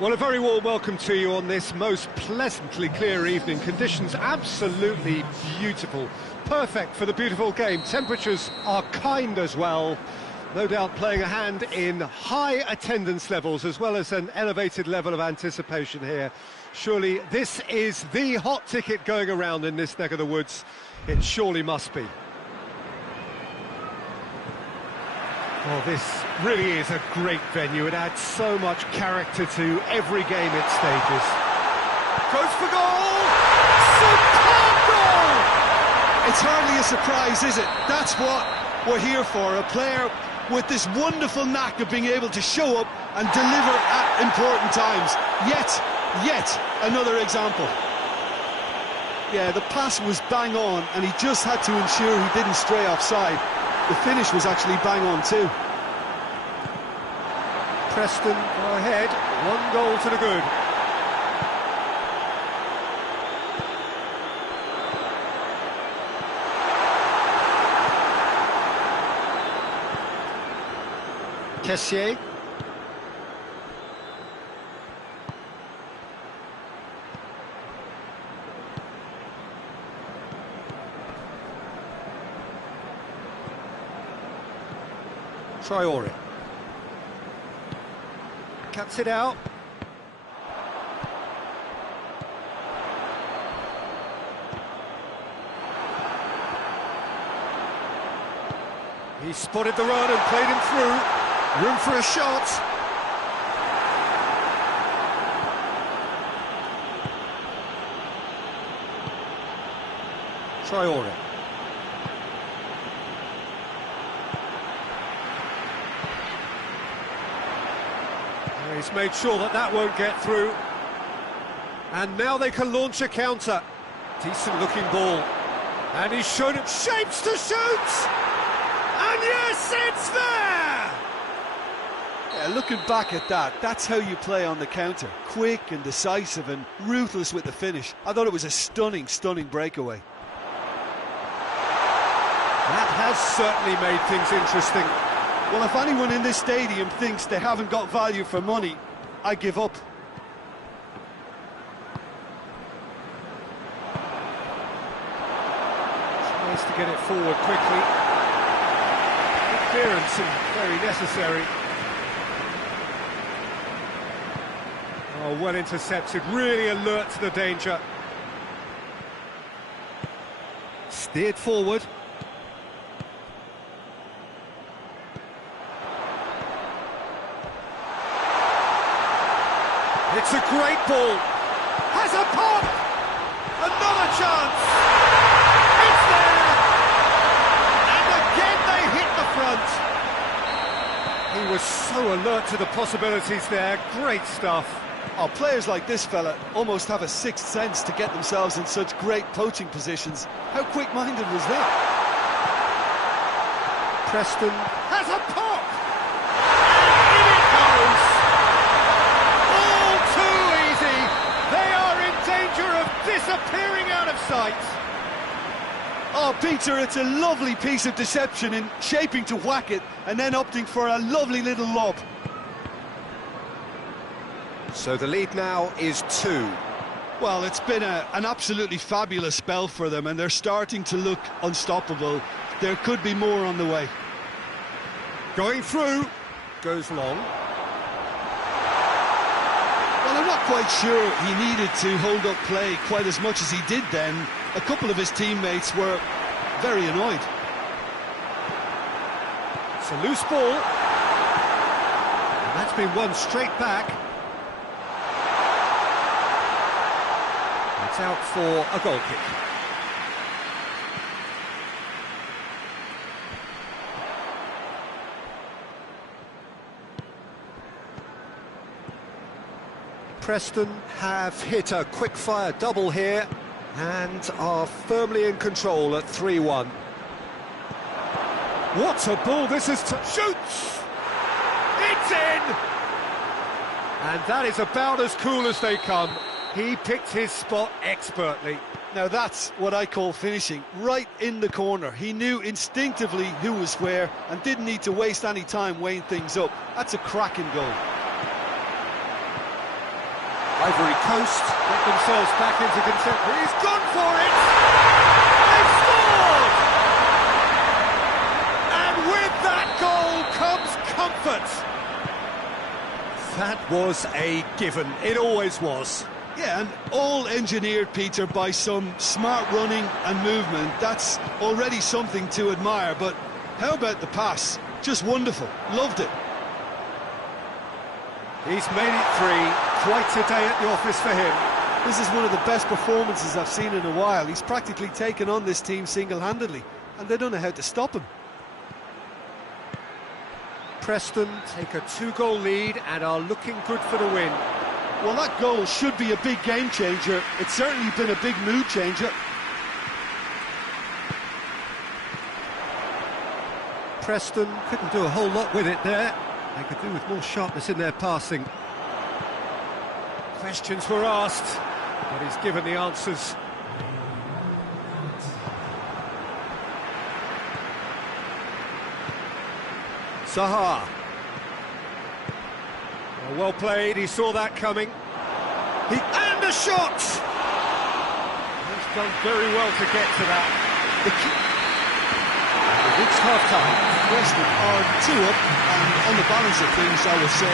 Well, a very warm welcome to you on this most pleasantly clear evening. Conditions absolutely beautiful. Perfect for the beautiful game. Temperatures are kind as well. No doubt playing a hand in high attendance levels as well as an elevated level of anticipation here. Surely this is the hot ticket going around in this neck of the woods. It surely must be. Oh, this really is a great venue. It adds so much character to every game it stages. Goes for goal! Superb goal! It's hardly a surprise, is it? That's what we're here for. A player with this wonderful knack of being able to show up and deliver at important times. Yet another example. Yeah, the pass was bang on, and he just had to ensure he didn't stray offside. The finish was actually bang on too. Preston go ahead, 1 goal to the good. Kessié. Traore. Cuts it out. He spotted the run and played him through. Room for a shot. Traore. He's made sure that won't get through. And now they can launch a counter. Decent looking ball. And he's shown it shapes to shoot! And yes, it's there! Yeah, looking back at that, that's how you play on the counter. Quick and decisive and ruthless with the finish. I thought it was a stunning breakaway. That has certainly made things interesting. Well, if anyone in this stadium thinks they haven't got value for money, I give up. It's nice to get it forward quickly. Good clearance and very necessary. Oh, well intercepted, really alert to the danger. Steered forward. It's a great ball. Has a pop. Another chance. It's there. And again they hit the front. He was so alert to the possibilities there. Great stuff. Oh, players like this fella almost have a sixth sense to get themselves in such great poaching positions. How quick-minded was that? Preston has a pop. And in it goes. Disappearing out of sight. Oh, Peter, it's a lovely piece of deception in shaping to whack it and then opting for a lovely little lob. So the lead now is 2. Well, it's been an absolutely fabulous spell for them, and they're starting to look unstoppable. There could be more on the way. Going through. Goes long. Well, I'm not quite sure he needed to hold up play quite as much as he did then. A couple of his teammates were very annoyed. It's a loose ball. And that's been won straight back. It's out for a goal kick. Preston have hit a quick-fire double here and are firmly in control at 3-1. What a ball this is! Shoots! It's in! And that is about as cool as they come. He picked his spot expertly. Now that's what I call finishing, right in the corner. He knew instinctively who was where and didn't need to waste any time weighing things up. That's a cracking goal. Ivory Coast get themselves back into contemporary. He's gone for it! They've scored! And with that goal comes comfort. That was a given. It always was. Yeah, and all engineered, Peter, by some smart running and movement. That's already something to admire, but how about the pass? Just wonderful. Loved it. He's made it three. Quite a day at the office for him. This is one of the best performances I've seen in a while. He's practically taken on this team single-handedly, and they don't know how to stop him. Preston take a 2-goal lead and are looking good for the win. Well, that goal should be a big game changer. It's certainly been a big mood changer. Preston couldn't do a whole lot with it there. They could do with more sharpness in their passing. Questions were asked, but he's given the answers. Zaha. Well played, he saw that coming. And a shot! He's done very well to get to that. We've reached half-time. Preston are 2 up, and on the balance of things, I would say,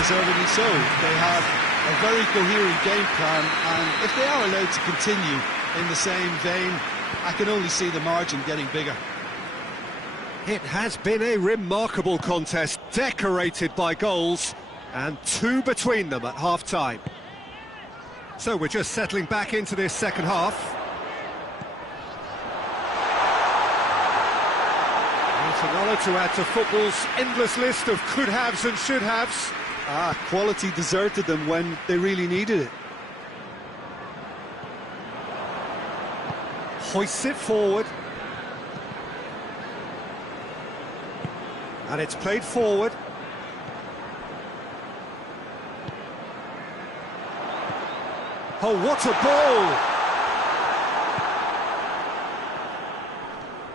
deservedly so. They have a very coherent game plan, and if they are allowed to continue in the same vein, I can only see the margin getting bigger. It has been a remarkable contest, decorated by goals, and 2 between them at half-time. So we're just settling back into this second half. Not another to add to football's endless list of could-haves and should-haves. Quality deserted them when they really needed it. Hoists it forward. And it's played forward. Oh, what a ball!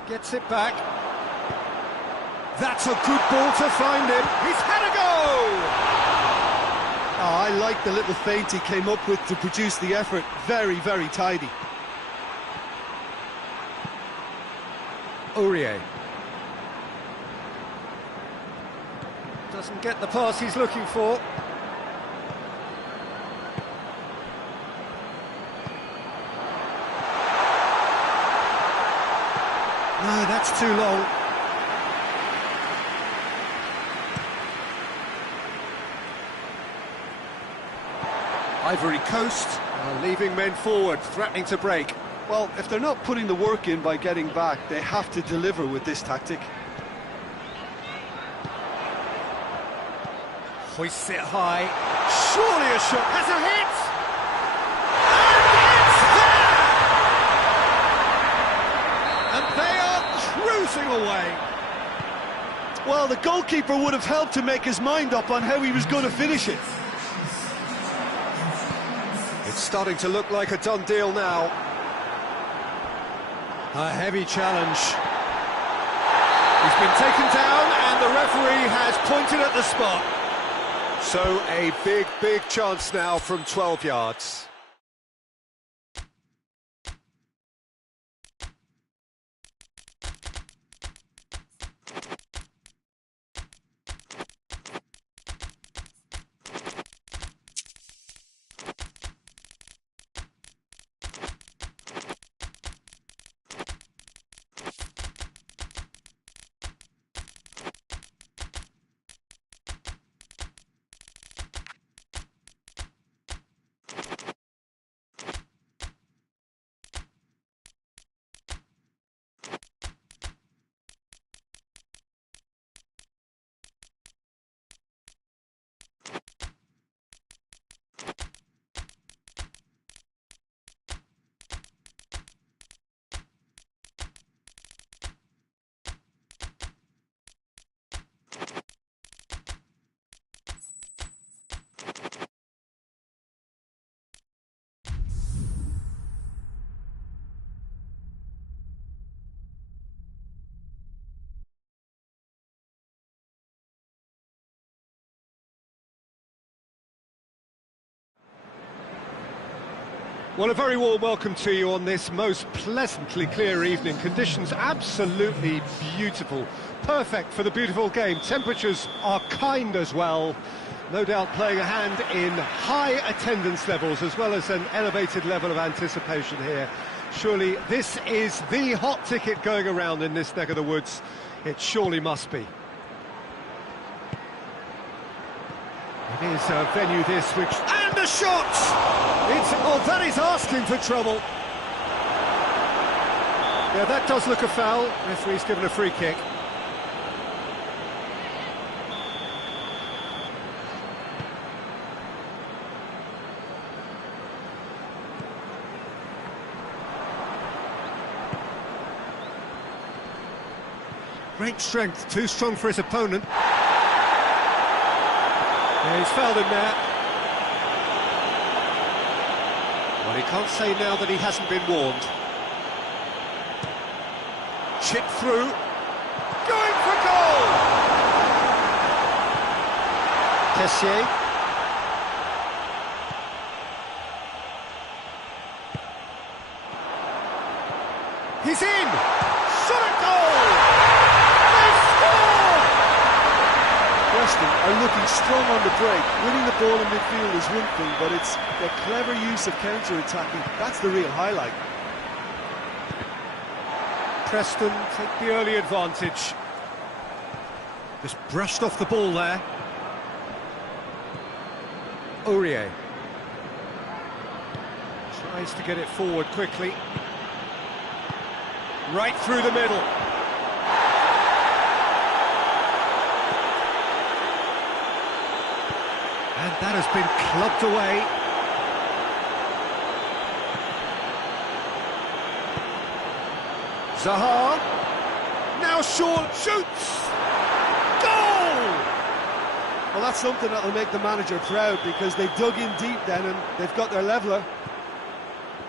Gets it back. That's a good ball to find him. He's had a go! I like the little feint he came up with to produce the effort. Very, very tidy. Aurier. Doesn't get the pass he's looking for. No, that's too long. Ivory Coast are leaving men forward, threatening to break. Well, if they're not putting the work in by getting back, they have to deliver with this tactic. Hoists it high. Surely a shot has a hit! And it's there! And they are cruising away. Well, the goalkeeper would have helped to make his mind up on how he was going to finish it. It's starting to look like a done deal now. A heavy challenge. He's been taken down and the referee has pointed at the spot. So a big, big chance now from 12 yards. Well, a very warm welcome to you on this most pleasantly clear evening. Conditions absolutely beautiful. Perfect for the beautiful game. Temperatures are kind as well. No doubt playing a hand in high attendance levels as well as an elevated level of anticipation here. Surely this is the hot ticket going around in this neck of the woods. It surely must be. It is a venue this which... And a shot! Oh, that is asking for trouble. Yeah, that does look a foul. Referee's given a free kick. Great strength, too strong for his opponent. Yeah, he's fouled him there. Well, he can't say now that he hasn't been warned. Chip through. Going for goal! Tessier. He's in! Shot at goal! Are looking strong on the break. Winning the ball in midfield is one thing, but it's their clever use of counter-attacking. That's the real highlight. Preston take the early advantage. Just brushed off the ball there. Aurier tries to get it forward quickly. Right through the middle. And that has been clubbed away. Zaha. Now short, shoots! Goal! Well, that's something that'll make the manager proud because they dug in deep then and they've got their leveller.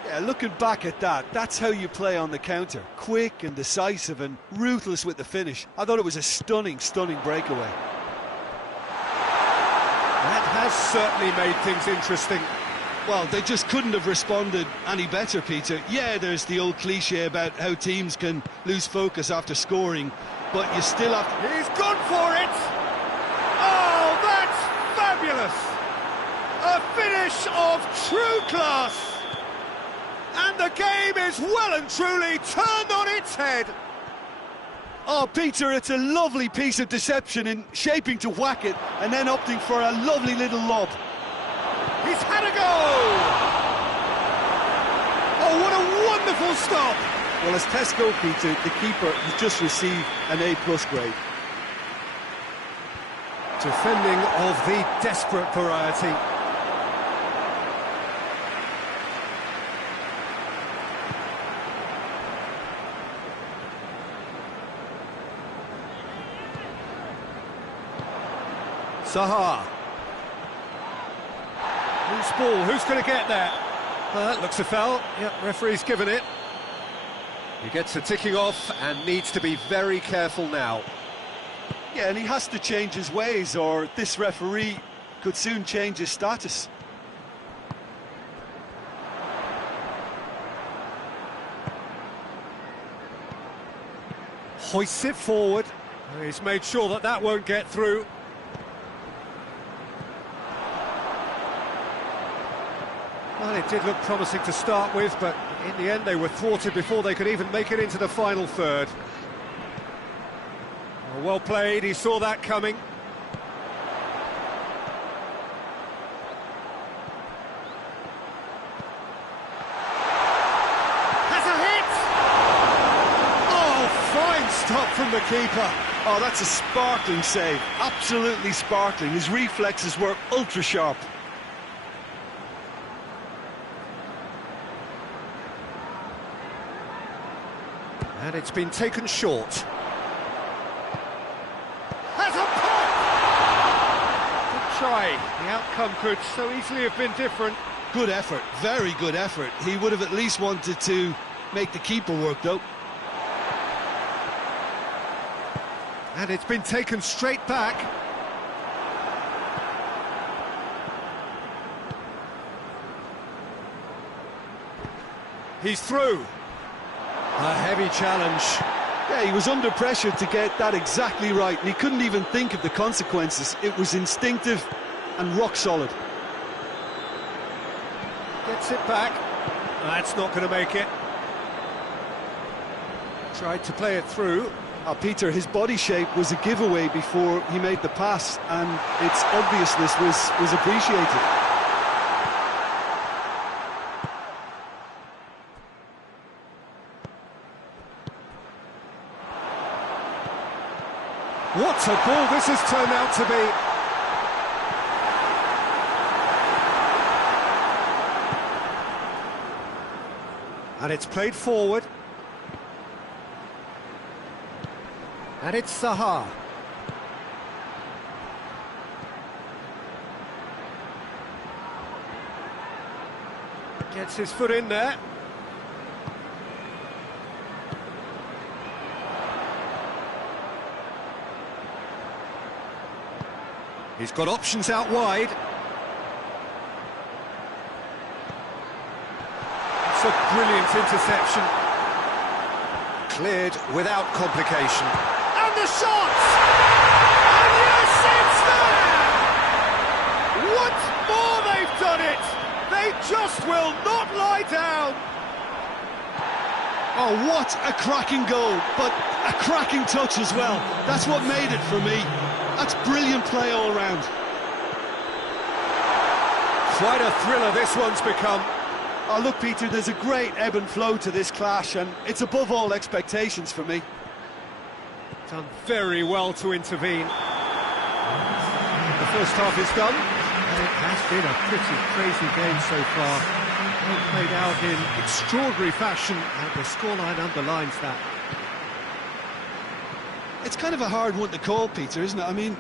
Yeah, looking back at that, that's how you play on the counter. Quick and decisive and ruthless with the finish. I thought it was a stunning, stunning breakaway. That has certainly made things interesting. Well, they just couldn't have responded any better, Peter. Yeah, there's the old cliche about how teams can lose focus after scoring, but you still have to... He's gone for it! Oh, that's fabulous! A finish of true class! And the game is well and truly turned on its head! Oh, Peter, it's a lovely piece of deception in shaping to whack it and then opting for a lovely little lob. He's had a go! Oh, what a wonderful stop! Well, as tests go, Peter, the keeper has just received an A+ grade. Defending of the desperate variety. Zaha. Loose ball, who's going to get there? That looks a foul. Yep, referee's given it. He gets a ticking off and needs to be very careful now. Yeah, and he has to change his ways or this referee could soon change his status. Hoists it forward. He's made sure that that won't get through. Well, it did look promising to start with, but in the end they were thwarted before they could even make it into the final third. Well played, he saw that coming. Has a hit! Oh, fine stop from the keeper. Oh, that's a sparkling save, absolutely sparkling. His reflexes were ultra sharp. And it's been taken short. Has a pop! Good try. The outcome could so easily have been different. Good effort, very good effort. He would have at least wanted to make the keeper work, though. And it's been taken straight back. He's through. A heavy challenge. Yeah, he was under pressure to get that exactly right, and he couldn't even think of the consequences. It was instinctive and rock solid. Gets it back. That's not going to make it. Tried to play it through. Peter, his body shape was a giveaway before he made the pass, and its obviousness was appreciated. What a ball this has turned out to be. And it's played forward. And it's Zaha. Gets his foot in there. He's got options out wide. It's a brilliant interception. Cleared without complication. And the shot! And yes, it's there! Once more they've done it! They just will not lie down! Oh, what a cracking goal, but a cracking touch as well. That's what made it for me. That's brilliant play all round. Quite a thriller this one's become. Oh, look, Peter, there's a great ebb and flow to this clash, and it's above all expectations for me. Done very well to intervene. The first half is done. And it has been a pretty crazy game so far. All played out in extraordinary fashion, and the scoreline underlines that. It's kind of a hard one to call, Peter, isn't it? I mean,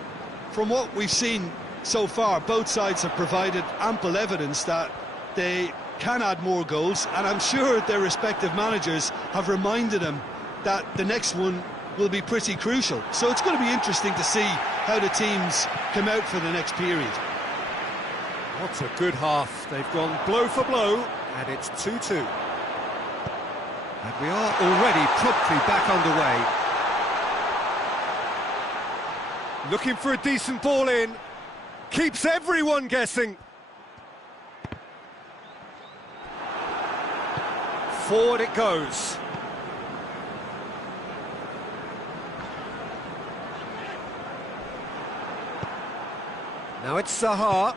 from what we've seen so far, both sides have provided ample evidence that they can add more goals, and I'm sure their respective managers have reminded them that the next one will be pretty crucial. So it's going to be interesting to see how the teams come out for the next period. What a good half. They've gone blow for blow, and it's 2-2. And we are already promptly back underway. Looking for a decent ball in. Keeps everyone guessing. Forward it goes. Now it's Zaha.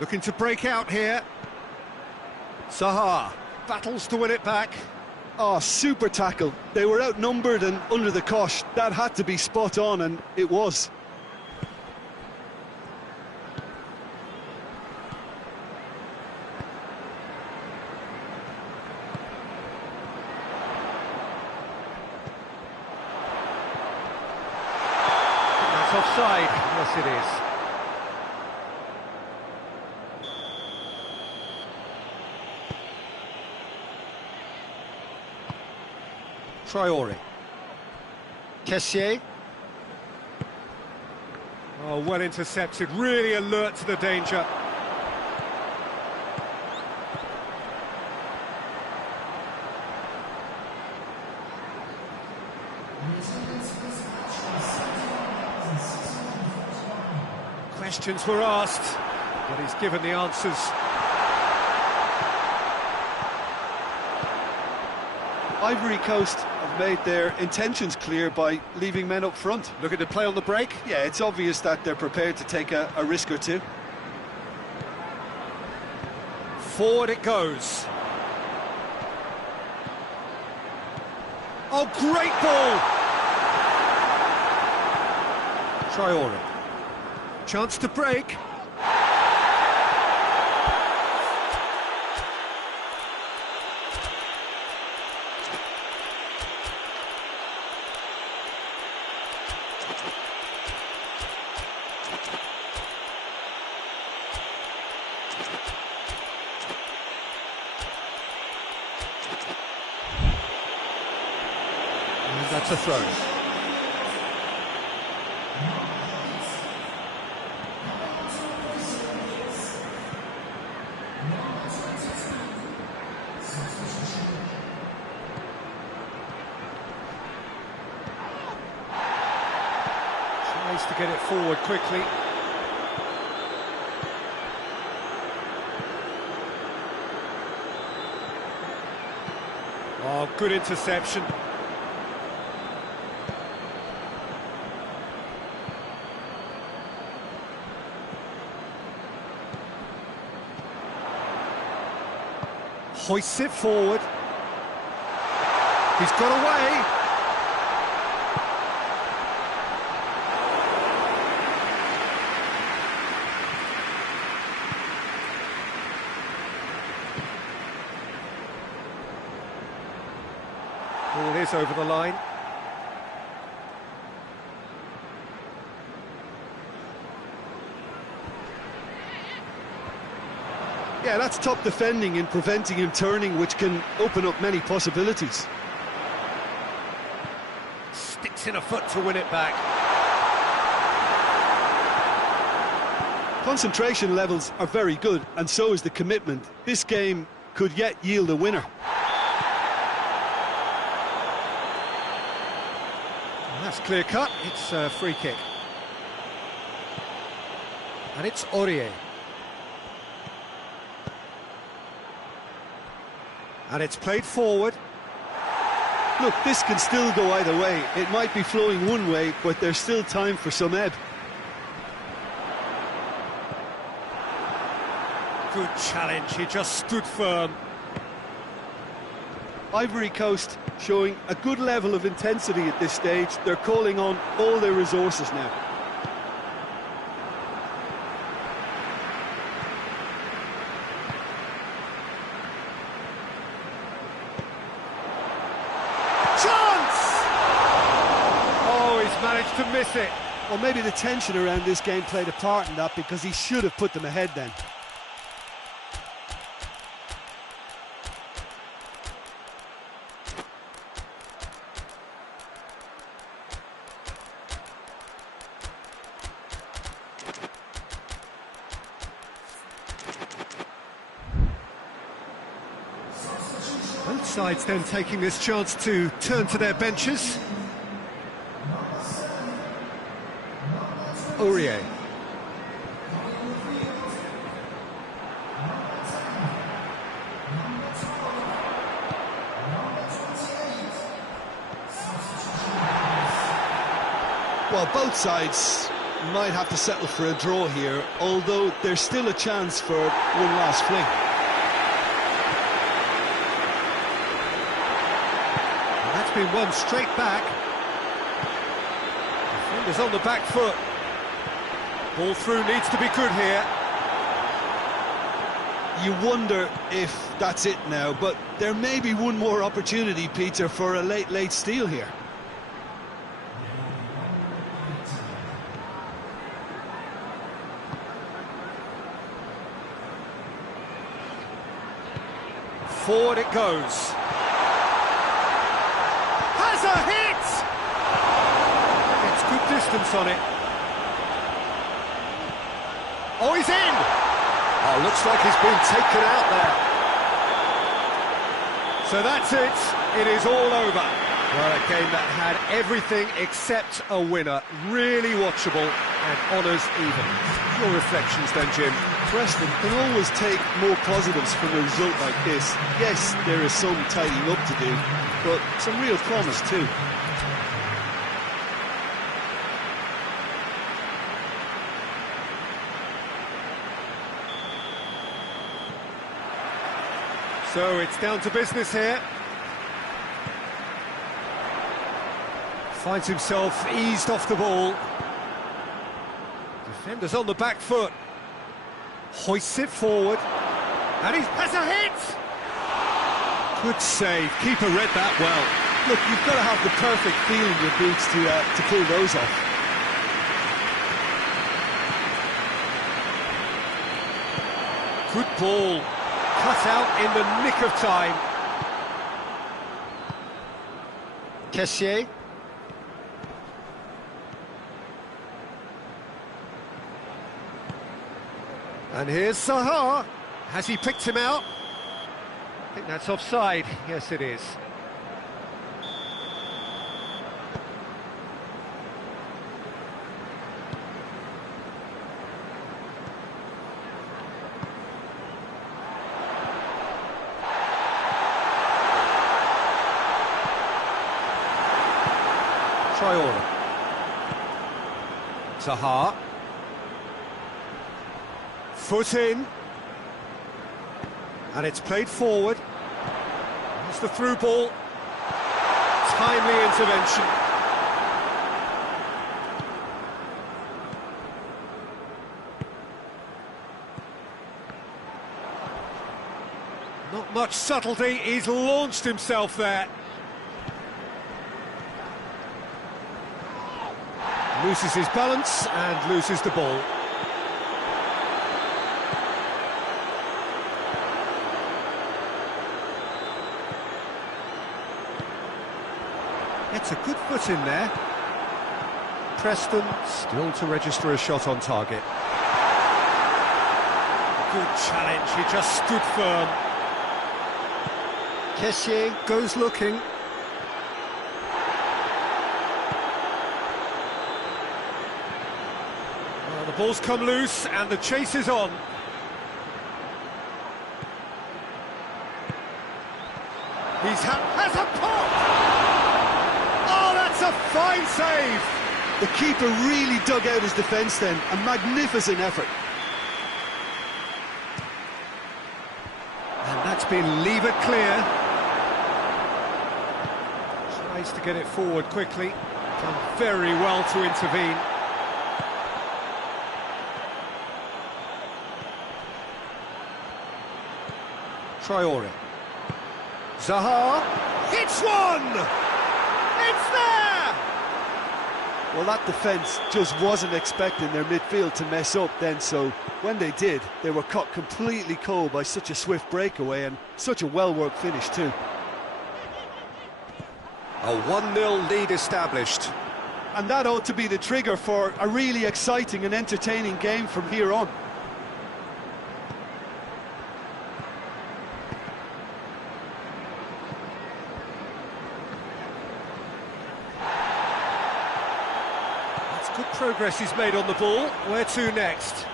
Looking to break out here. Zaha battles to win it back. Oh, super tackle. They were outnumbered and under the cosh. That had to be spot on, and it was. That's offside. Yes, it is. Traore. Kessié. Oh, well intercepted, really alert to the danger. Questions were asked, but he's given the answers. Ivory Coast have made their intentions clear by leaving men up front. Looking to play on the break? Yeah, it's obvious that they're prepared to take a risk or two. Forward it goes. Oh, great ball! Traore. Chance to break. And that's a throw. Pace to get it forward quickly. Oh, good interception. Hoists it forward. He's got away. Ball is over the line. Yeah, that's top defending and preventing him turning, which can open up many possibilities. Sticks in a foot to win it back. Concentration levels are very good, and so is the commitment. This game could yet yield a winner. That's clear cut. It's a free kick. And it's Aurier. And it's played forward. Look, this can still go either way. It might be flowing one way, but there's still time for some ebb. Good challenge, he just stood firm. Ivory Coast showing a good level of intensity at this stage. They're calling on all their resources now. Chance! Oh, he's managed to miss it. Well, maybe the tension around this game played a part in that, because he should have put them ahead then. Both sides then taking this chance to turn to their benches. Aurier. Well, both sides might have to settle for a draw here, although there's still a chance for one last fling. That's been won straight back. Defenders on the back foot. Ball through needs to be good here. You wonder if that's it now, but there may be one more opportunity, Peter, for a late steal here. Forward it goes. Has a hit! Gets good distance on it. Oh, he's in! Oh, looks like he's been taken out there. So that's it. It is all over. Well, a game that had everything except a winner. Really watchable and honours even. Your reflections then, Jim? Preston can always take more positives from a result like this. Yes, there is some tidying up to do, but some real promise too. So it's down to business here. Finds himself eased off the ball. Defenders on the back foot. Hoists it forward. And he has a hit! Good save. Keeper read that well. Look, you've got to have the perfect feel in your boots to pull those off. Good ball. Cut out in the nick of time. Kessié. And here's Zaha. Has he picked him out? I think that's offside. Yes, it is. Traore. Zaha. Foot in. And it's played forward. It's the through ball. Timely intervention. Not much subtlety, he's launched himself there. Loses his balance and loses the ball. It's a good foot in there. Preston still to register a shot on target. Good challenge, he just stood firm. Kessié goes looking. Well, the ball's come loose and the chase is on. Has a pop! Oh, that's a fine save! The keeper really dug out his defence then. A magnificent effort. And that's been levered clear. Tries to get it forward quickly. Done very well to intervene. Traore. Zaha hits one! It's there! Well, that defence just wasn't expecting their midfield to mess up then, so when they did, they were caught completely cold by such a swift breakaway and such a well-worked finish too. A 1-0 lead established. And that ought to be the trigger for a really exciting and entertaining game from here on. Good progress he's made on the ball. Where to next?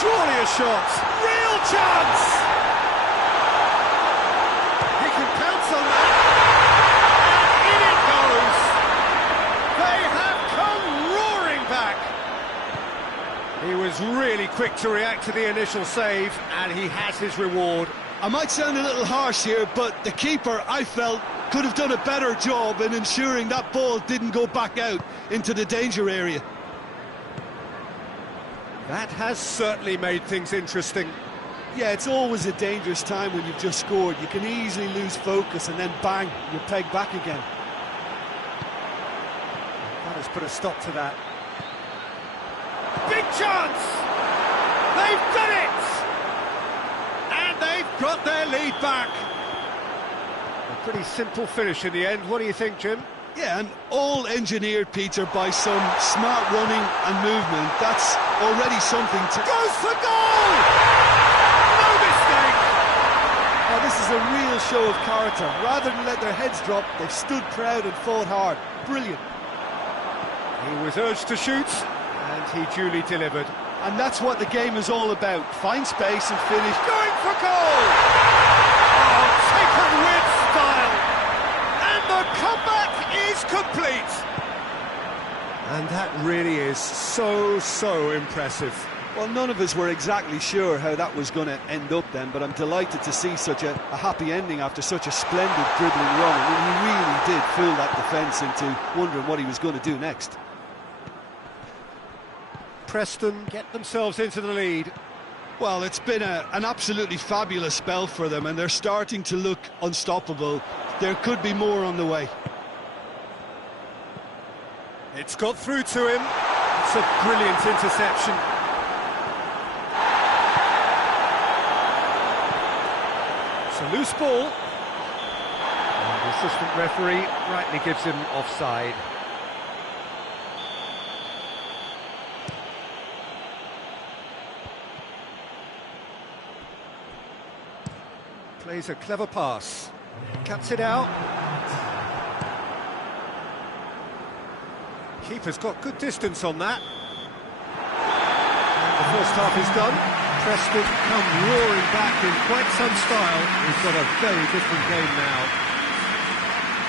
Surely a shot! Real chance! He can pounce on that. And in it goes! They have come roaring back. He was really quick to react to the initial save, and he has his reward. I might sound a little harsh here, but the keeper, I felt, could have done a better job in ensuring that ball didn't go back out into the danger area. That has certainly made things interesting. Yeah, it's always a dangerous time when you've just scored. You can easily lose focus and then bang, you're pegged back again. That has put a stop to that. Big chance! They've done it! And they've got their lead back. A pretty simple finish in the end. What do you think, Jim? Yeah, and all engineered, Peter, by some smart running and movement. That's already something to... Goes for goal! No mistake! Oh, this is a real show of character. Rather than let their heads drop, they've stood proud and fought hard. Brilliant. He was urged to shoot, and he duly delivered. And that's what the game is all about. Find space and finish. Going for goal! Oh, taken with style! And the comeback is complete! And that really is so impressive. Well, none of us were exactly sure how that was going to end up then, but I'm delighted to see such a happy ending after such a splendid dribbling run. I mean, he really did fool that defence into wondering what he was going to do next. Preston get themselves into the lead. Well, it's been an absolutely fabulous spell for them, and they're starting to look unstoppable. There could be more on the way. It's got through to him. It's a brilliant interception. It's a loose ball. And the assistant referee rightly gives him offside. Plays a clever pass. Cuts it out. Keeper's got good distance on that. And the first half is done. Preston come roaring back in quite some style. We've got a very different game now.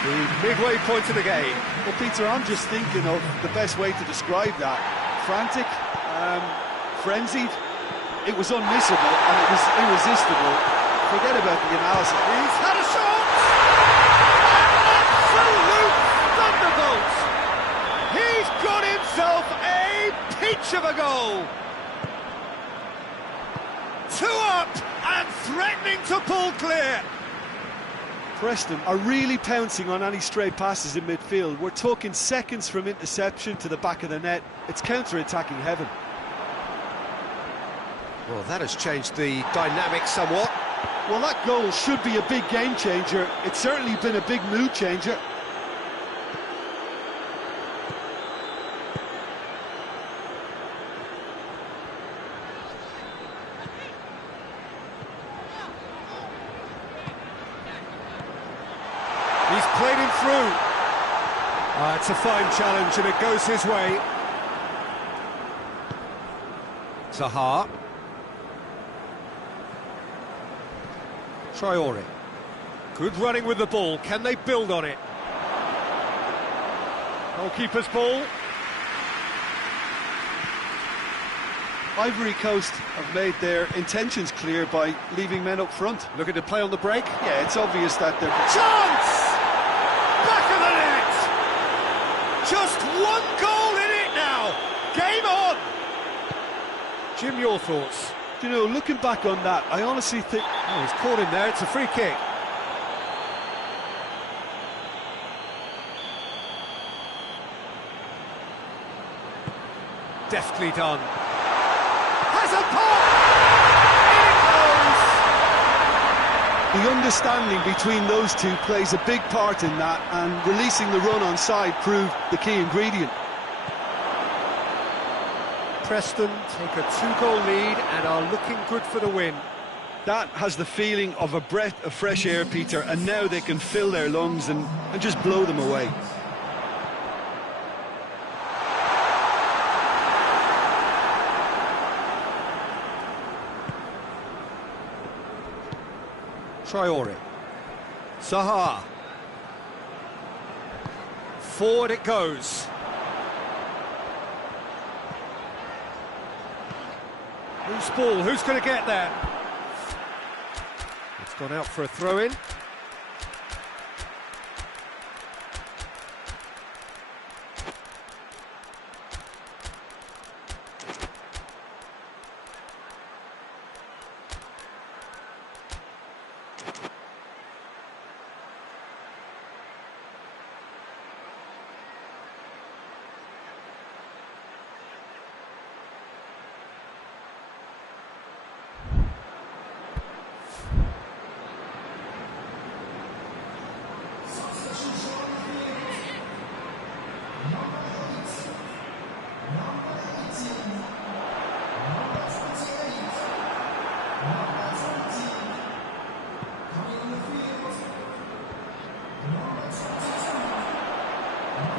The midway point of the game. Well, Peter, I'm just thinking of the best way to describe that. Frantic, frenzied. It was unmissable and it was irresistible. Forget about the analysis. He's had a shot! Absolute thunderbolt! He's got himself a peach of a goal! 2 up and threatening to pull clear. Preston are really pouncing on any stray passes in midfield. We're talking seconds from interception to the back of the net. It's counter-attacking heaven. Well, that has changed the dynamic somewhat. Well, that goal should be a big game changer. It's certainly been a big mood changer. He's played him through. It's a fine challenge and it goes his way. Zaha. Traore. Good running with the ball. Can they build on it? Goalkeeper's ball. Ivory Coast have made their intentions clear by leaving men up front. Looking to play on the break. Yeah, it's obvious that they're... Chance! Back of the net! Just 1 goal in it now! Game on! Jim, your thoughts? You know, looking back on that, I honestly think... Oh, he's caught him there, it's a free kick. Deftly done. Has a pop! In it goes! The understanding between those two plays a big part in that, and releasing the run on side proved the key ingredient. Preston take a 2-goal lead and are looking good for the win. That has the feeling of a breath of fresh air, Peter, and now they can fill their lungs and just blow them away. Traore. Zaha. Forward it goes. Who's ball? Who's going to get there? It's gone out for a throw-in.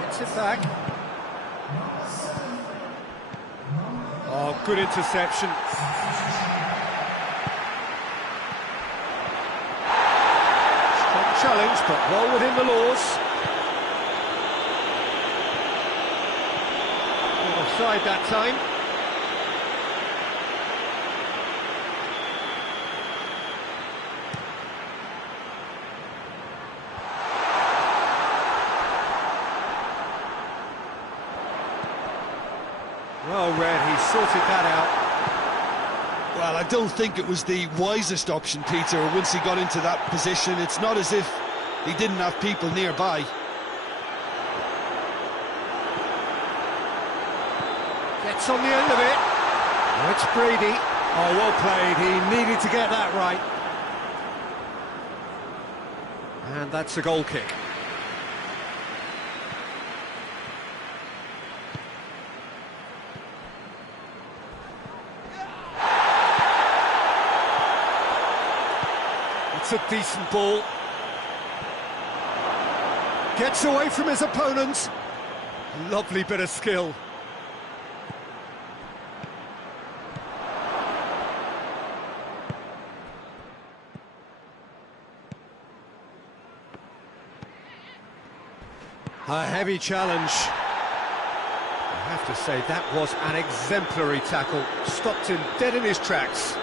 Gets it back. Oh, good interception. Strong challenge, but well within the laws. Offside that time. Well read, he sorted that out. Well, I don't think it was the wisest option, Peter, once he got into that position. It's not as if he didn't have people nearby. Gets on the end of it. Oh, it's Brady. Oh, well played, he needed to get that right. And that's a goal kick. It's a decent ball. Gets away from his opponents. Lovely bit of skill. heavy challenge. I have to say, that was an exemplary tackle. Stopped him dead in his tracks.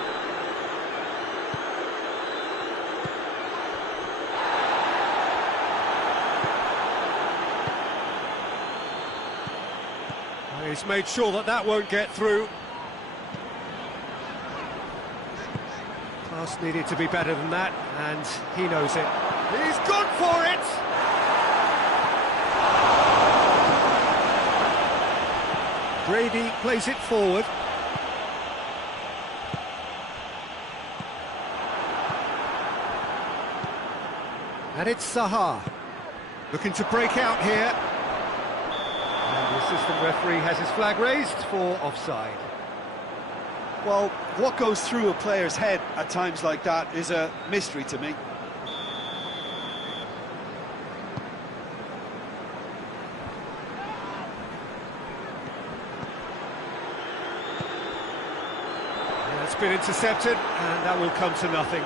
He's made sure that that won't get through. Pass needed to be better than that, and he knows it. He's gone for it! Brady plays it forward. And it's Zaha. Looking to break out here. And the assistant referee has his flag raised for offside. Well, what goes through a player's head at times like that is a mystery to me. It's been intercepted, and that will come to nothing.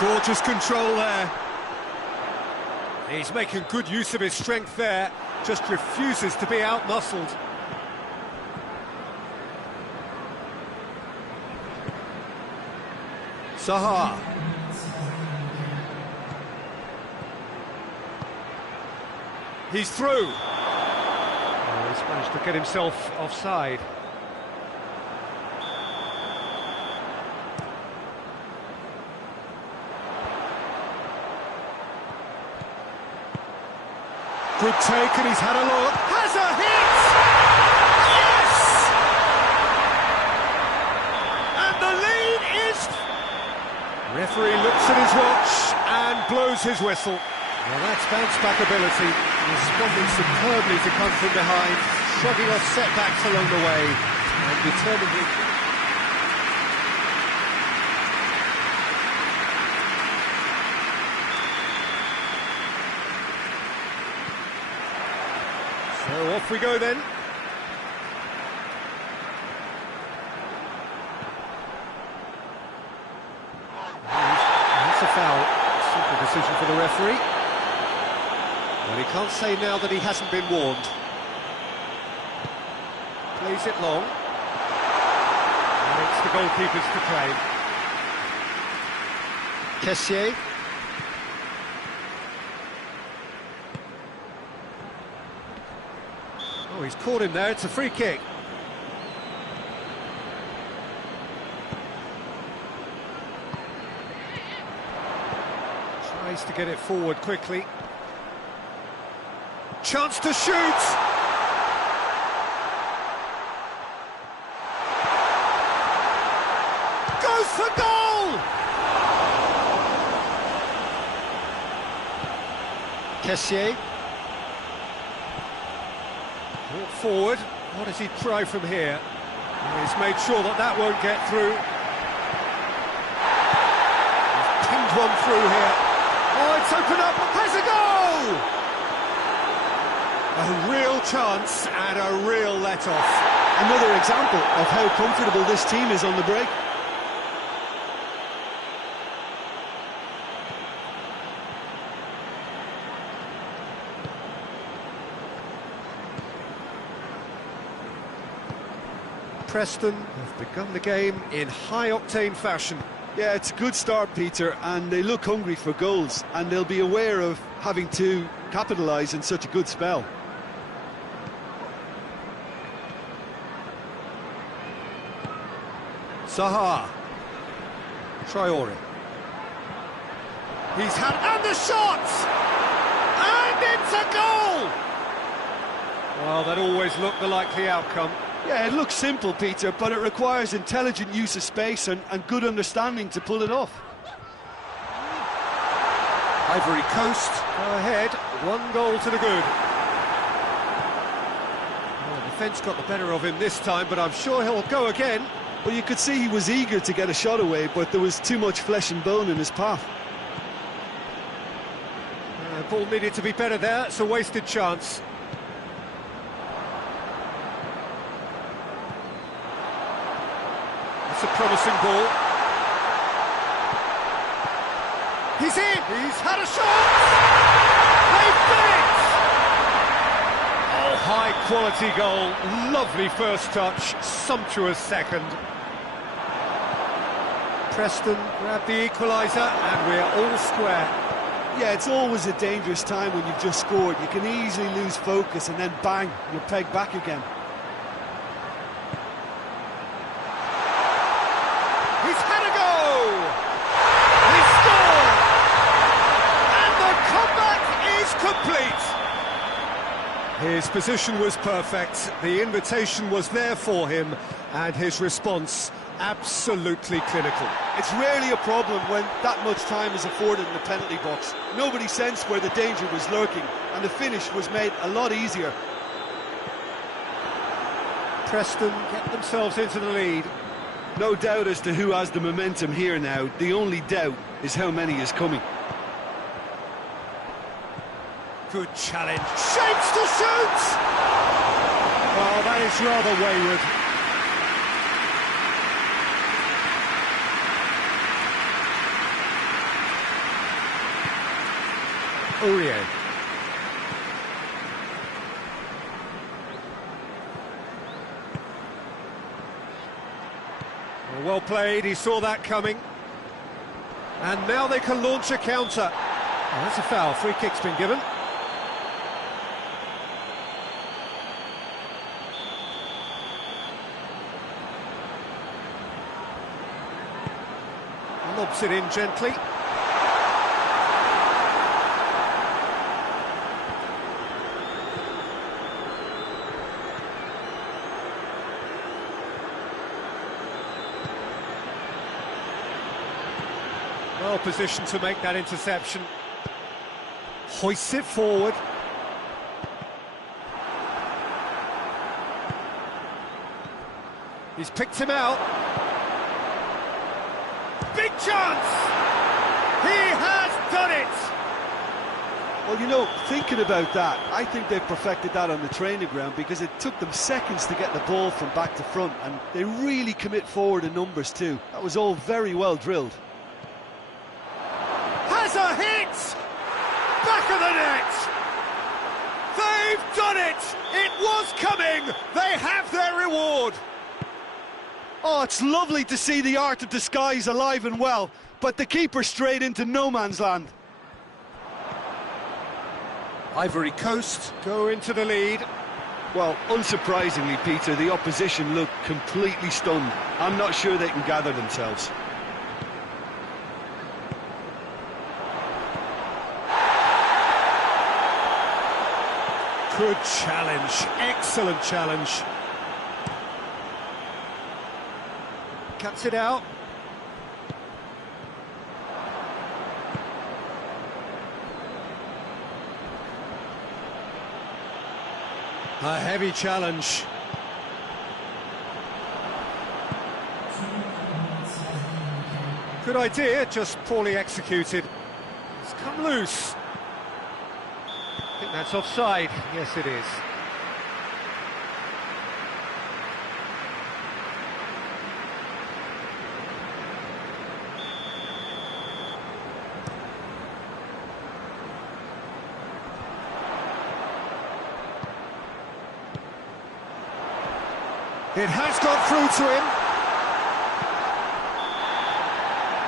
Gorgeous control there. He's making good use of his strength there, just refuses to be out-muscled. Zaha. He's through. Oh, he's managed to get himself offside. Good take, and he's had a look. Has a hit! Yes! And the lead is... Referee looks at his watch and blows his whistle. Well, that's bounce-back ability, responding superbly to come from behind, shrugging off setbacks along the way, and determinedly... So off we go then. That's a foul. Simple decision for the referee. Well, he can't say now that he hasn't been warned. Plays it long. And it's the goalkeepers to claim. Kessié. Oh, he's caught him there, it's a free kick. Tries to get it forward quickly. Chance to shoot! Goes for goal! Kessié. Brought forward. What does he try from here? He's made sure that that won't get through. He's pinged one through here. Oh, it's opened up. Has a goal! A real chance and a real let-off. Another example of how comfortable this team is on the break. Preston have begun the game in high-octane fashion. Yeah, it's a good start, Peter, and they look hungry for goals, and they'll be aware of having to capitalise in such a good spell. Zaha. Traore. He's had... and the shot! And it's a goal! Well, that always looked the likely outcome. Yeah, it looks simple, Peter, but it requires intelligent use of space and good understanding to pull it off. Ivory Coast go ahead, 1 goal to the good. Well, the defence got the better of him this time, but I'm sure he'll go again. Well, you could see he was eager to get a shot away, but there was too much flesh and bone in his path. Ball needed to be better there, it's a wasted chance. It's a promising ball. He's in! He's had a shot! They've done it! Oh, high-quality goal. Lovely first touch, sumptuous second. Preston grab the equaliser, and we're all square. Yeah, it's always a dangerous time when you've just scored. You can easily lose focus and then bang, you're pegged back again. He's had a go! He's scored! And the comeback is complete! His position was perfect, the invitation was there for him, and his response absolutely clinical. It's rarely a problem when that much time is afforded in the penalty box. Nobody sensed where the danger was lurking, and the finish was made a lot easier. Preston get themselves into the lead. No doubt as to who has the momentum here now. The only doubt is how many is coming. Good challenge. Shapes to shoot! Oh, that is rather wayward. Mleo. Well played, he saw that coming. And now they can launch a counter. Oh, that's a foul, free kick's been given. Lobs it in gently. Well positioned to make that interception. Hoists it forward. He's picked him out. Big chance! He has done it! Well, you know, thinking about that, I think they've perfected that on the training ground because it took them seconds to get the ball from back to front, and they really commit forward in numbers too. That was all very well drilled. Has a hit! Back of the net! They've done it! It was coming! They have their reward! Oh, it's lovely to see the art of disguise alive and well, but the keeper straight into no man's land. Ivory Coast go into the lead. Well, unsurprisingly, Peter, the opposition look completely stunned. I'm not sure they can gather themselves. Good challenge, excellent challenge. Cuts it out. A heavy challenge. Good idea, just poorly executed. It's come loose. I think that's offside. Yes, it is. It has got through to him.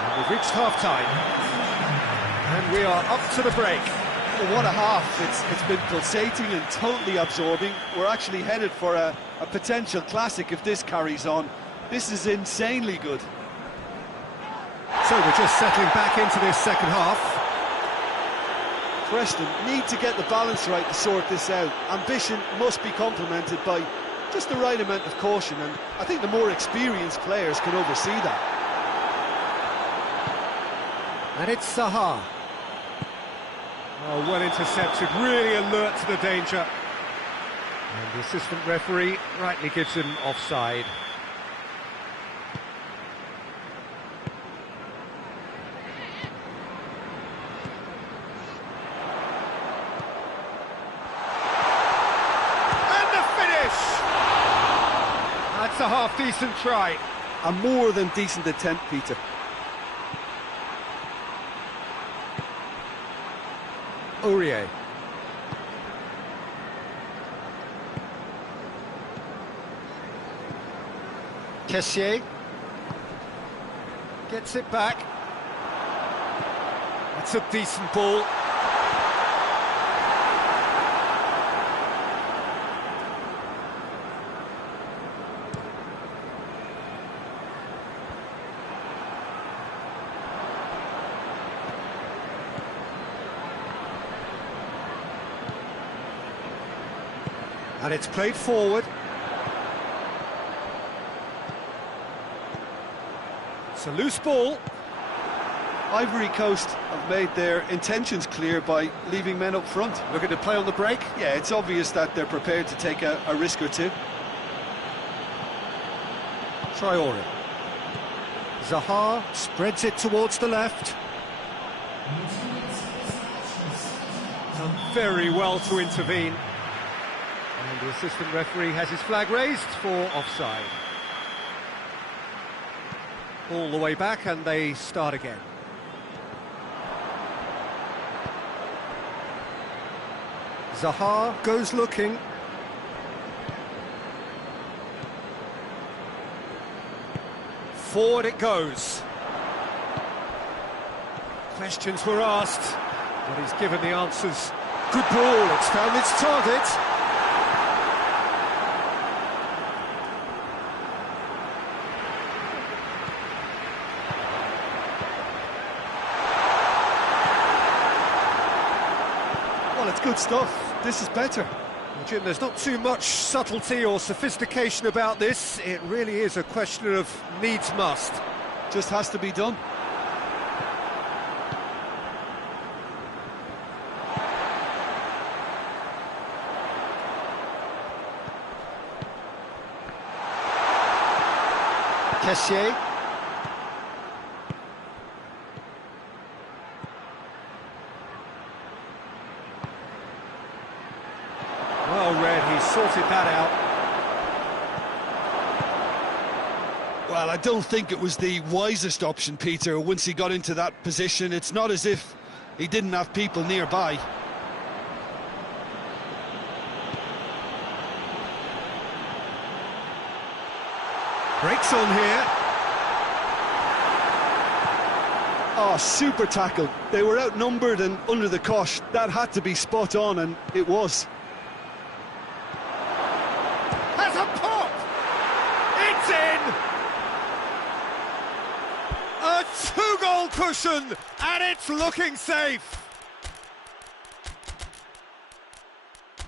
And we've reached half-time. And we are up to the break. Well, what a half. It's been pulsating and totally absorbing. We're actually headed for a potential classic if this carries on. This is insanely good. So we're just settling back into this second half. Preston need to get the balance right to sort this out. Ambition must be complemented by just the right amount of caution, and I think the more experienced players can oversee that. And it's Saha. Oh, well intercepted, really alert to the danger. And the assistant referee rightly gives him offside. That's a half-decent try. A more than decent attempt, Peter. Aurier. Kessié gets it back. That's a decent ball. And it's played forward. It's a loose ball. Ivory Coast have made their intentions clear by leaving men up front. Looking to play on the break. Yeah, it's obvious that they're prepared to take a risk or two. Traore. Zaha spreads it towards the left. Done very well to intervene. And the assistant referee has his flag raised for offside. All the way back and they start again. Zaha goes looking. Forward it goes. Questions were asked, but he's given the answers. Good ball, it's found its target. Well, it's good stuff. This is better. Well, Jim, there's not too much subtlety or sophistication about this. It really is a question of needs must. Just has to be done. Kessié. Well read, he sorted that out. Well, I don't think it was the wisest option, Peter, once he got into that position. It's not as if he didn't have people nearby. Breaks on here. Oh, super tackle. They were outnumbered and under the cosh. That had to be spot on, and it was. Has a pop! It's in! A two-goal cushion, and it's looking safe.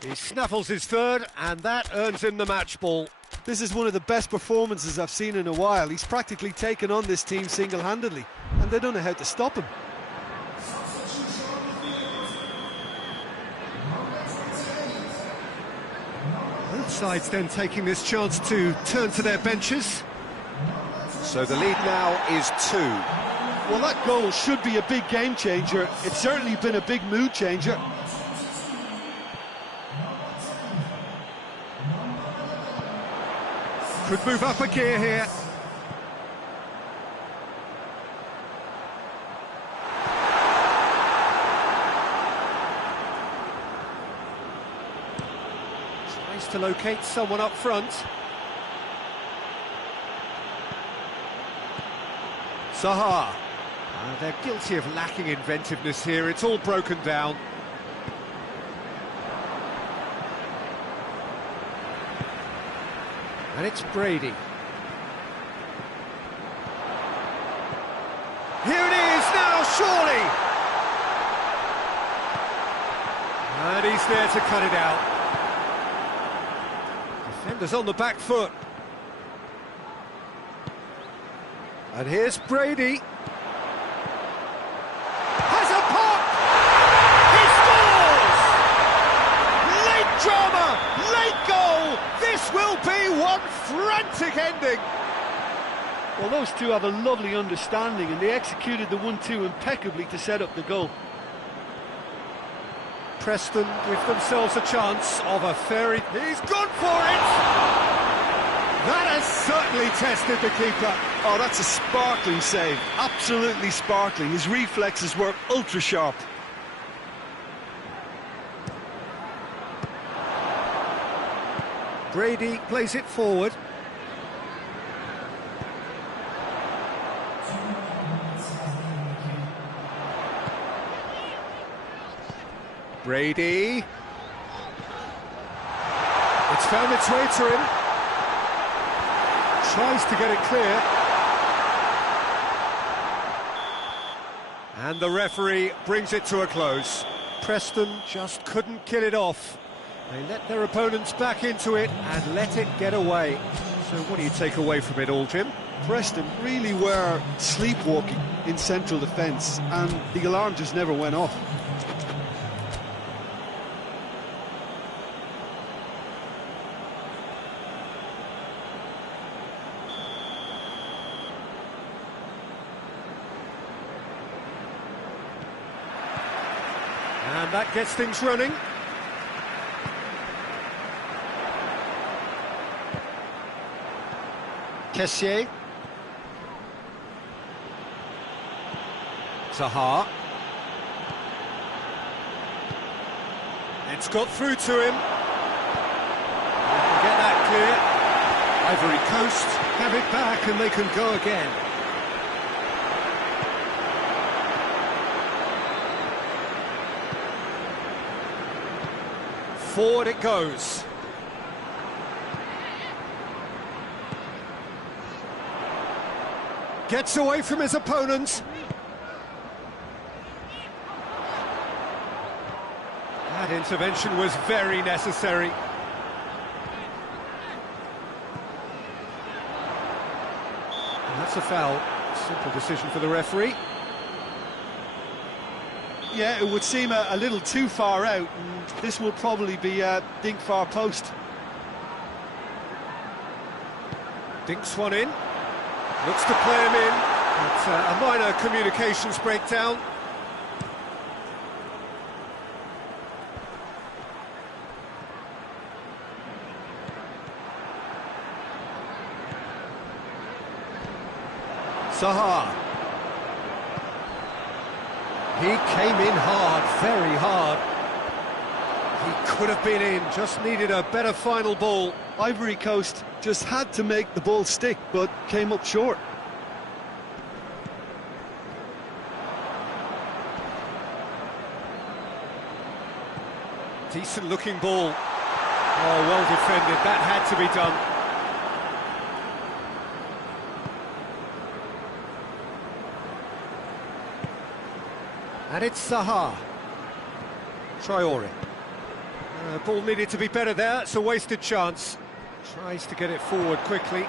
He snaffles his third, and that earns him the match ball. This is one of the best performances I've seen in a while. He's practically taken on this team single-handedly, and they don't know how to stop him. Both sides then taking this chance to turn to their benches. So the lead now is 2. Well, that goal should be a big game changer. It's certainly been a big mood changer. Could move up a gear here. Tries to locate someone up front. Zaha. They're guilty of lacking inventiveness here. It's all broken down. And it's Brady. Here it is now, surely! And he's there to cut it out. Defenders on the back foot. And here's Brady. Has a pop! He scores! Late drama, late goal! This will be one frantic ending. Well, those two have a lovely understanding, and they executed the 1-2 impeccably to set up the goal. Preston give themselves a chance of a fairy... He's gone for it! That has certainly tested the keeper. Oh, that's a sparkling save. Absolutely sparkling. His reflexes were ultra-sharp. Brady plays it forward. Brady. It's found its way to him. Tries to get it clear. And the referee brings it to a close. Preston just couldn't kill it off. They let their opponents back into it and let it get away. So what do you take away from it all, Jim? Preston really were sleepwalking in central defence, and the alarm just never went off. And that gets things running. Kessié. Zaha. It's got through to him. They can get that clear. Ivory Coast have it back and they can go again. Forward it goes. Gets away from his opponents. That intervention was very necessary. And that's a foul. Simple decision for the referee. Yeah, it would seem a little too far out, and this will probably be a dink far post. Dinks one in. Looks to play him in. It's a minor communications breakdown. Zaha. He came in hard, very hard. He could have been in, just needed a better final ball. Ivory Coast just had to make the ball stick, but came up short. Decent looking ball. Oh, well defended, that had to be done. And it's Zaha. Traore. Ball needed to be better there, it's a wasted chance. Tries to get it forward quickly.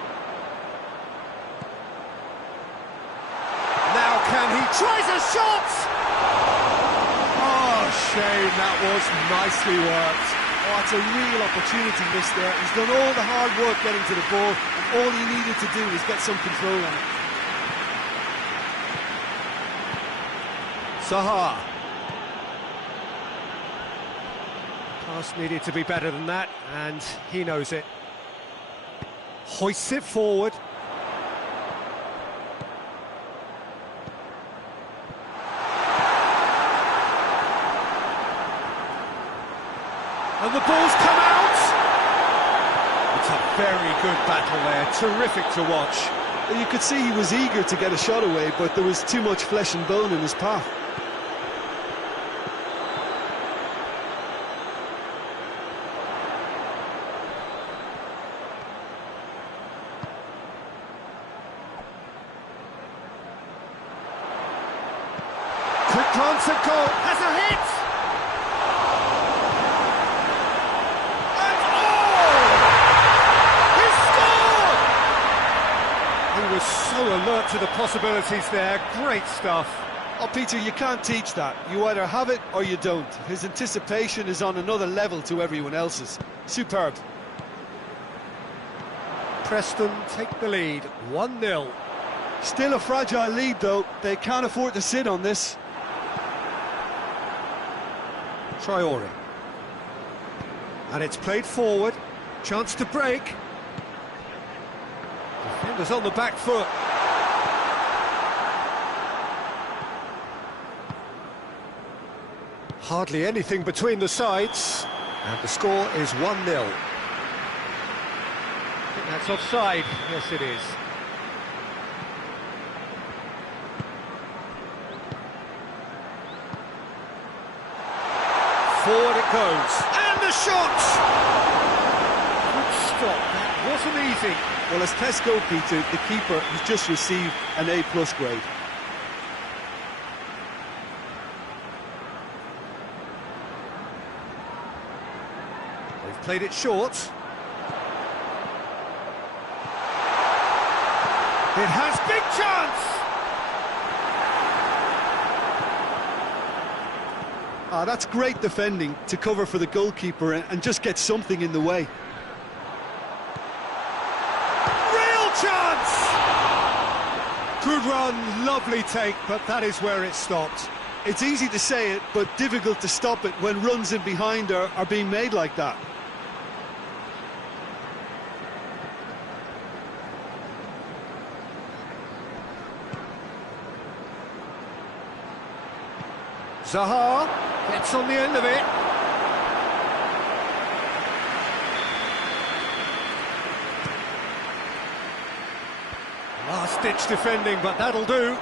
Now can he? Tries a shot! Oh, shame, that was nicely worked. Oh, it's a real opportunity missed there. He's done all the hard work getting to the ball, and all he needed to do was get some control on it. Zaha. Pass needed to be better than that, and he knows it. Hoists it forward. And the ball's come out! It's a very good battle there, terrific to watch. You could see he was eager to get a shot away, but there was too much flesh and bone in his path. Quick glance at goal, has a hit! And he was so alert to the possibilities there, great stuff. Oh, Peter, you can't teach that. You either have it or you don't. His anticipation is on another level to everyone else's. Superb. Preston take the lead, 1-0. Still a fragile lead, though. They can't afford to sit on this. Traore. And it's played forward. Chance to break. Defenders on the back foot. Hardly anything between the sides. And the score is 1-0. think that's offside. Yes, it is. Forward it goes. And the shot! Good stop. That wasn't easy. Well, as test goalkeeper, the keeper has just received an A+ grade. They've played it short. It has big chance! Ah, that's great defending to cover for the goalkeeper and just get something in the way. Real chance! Good run, lovely take, but that is where it stopped. It's easy to say it, but difficult to stop it when runs in behind are being made like that. Zaha gets on the end of it. Last-ditch defending, but that'll do.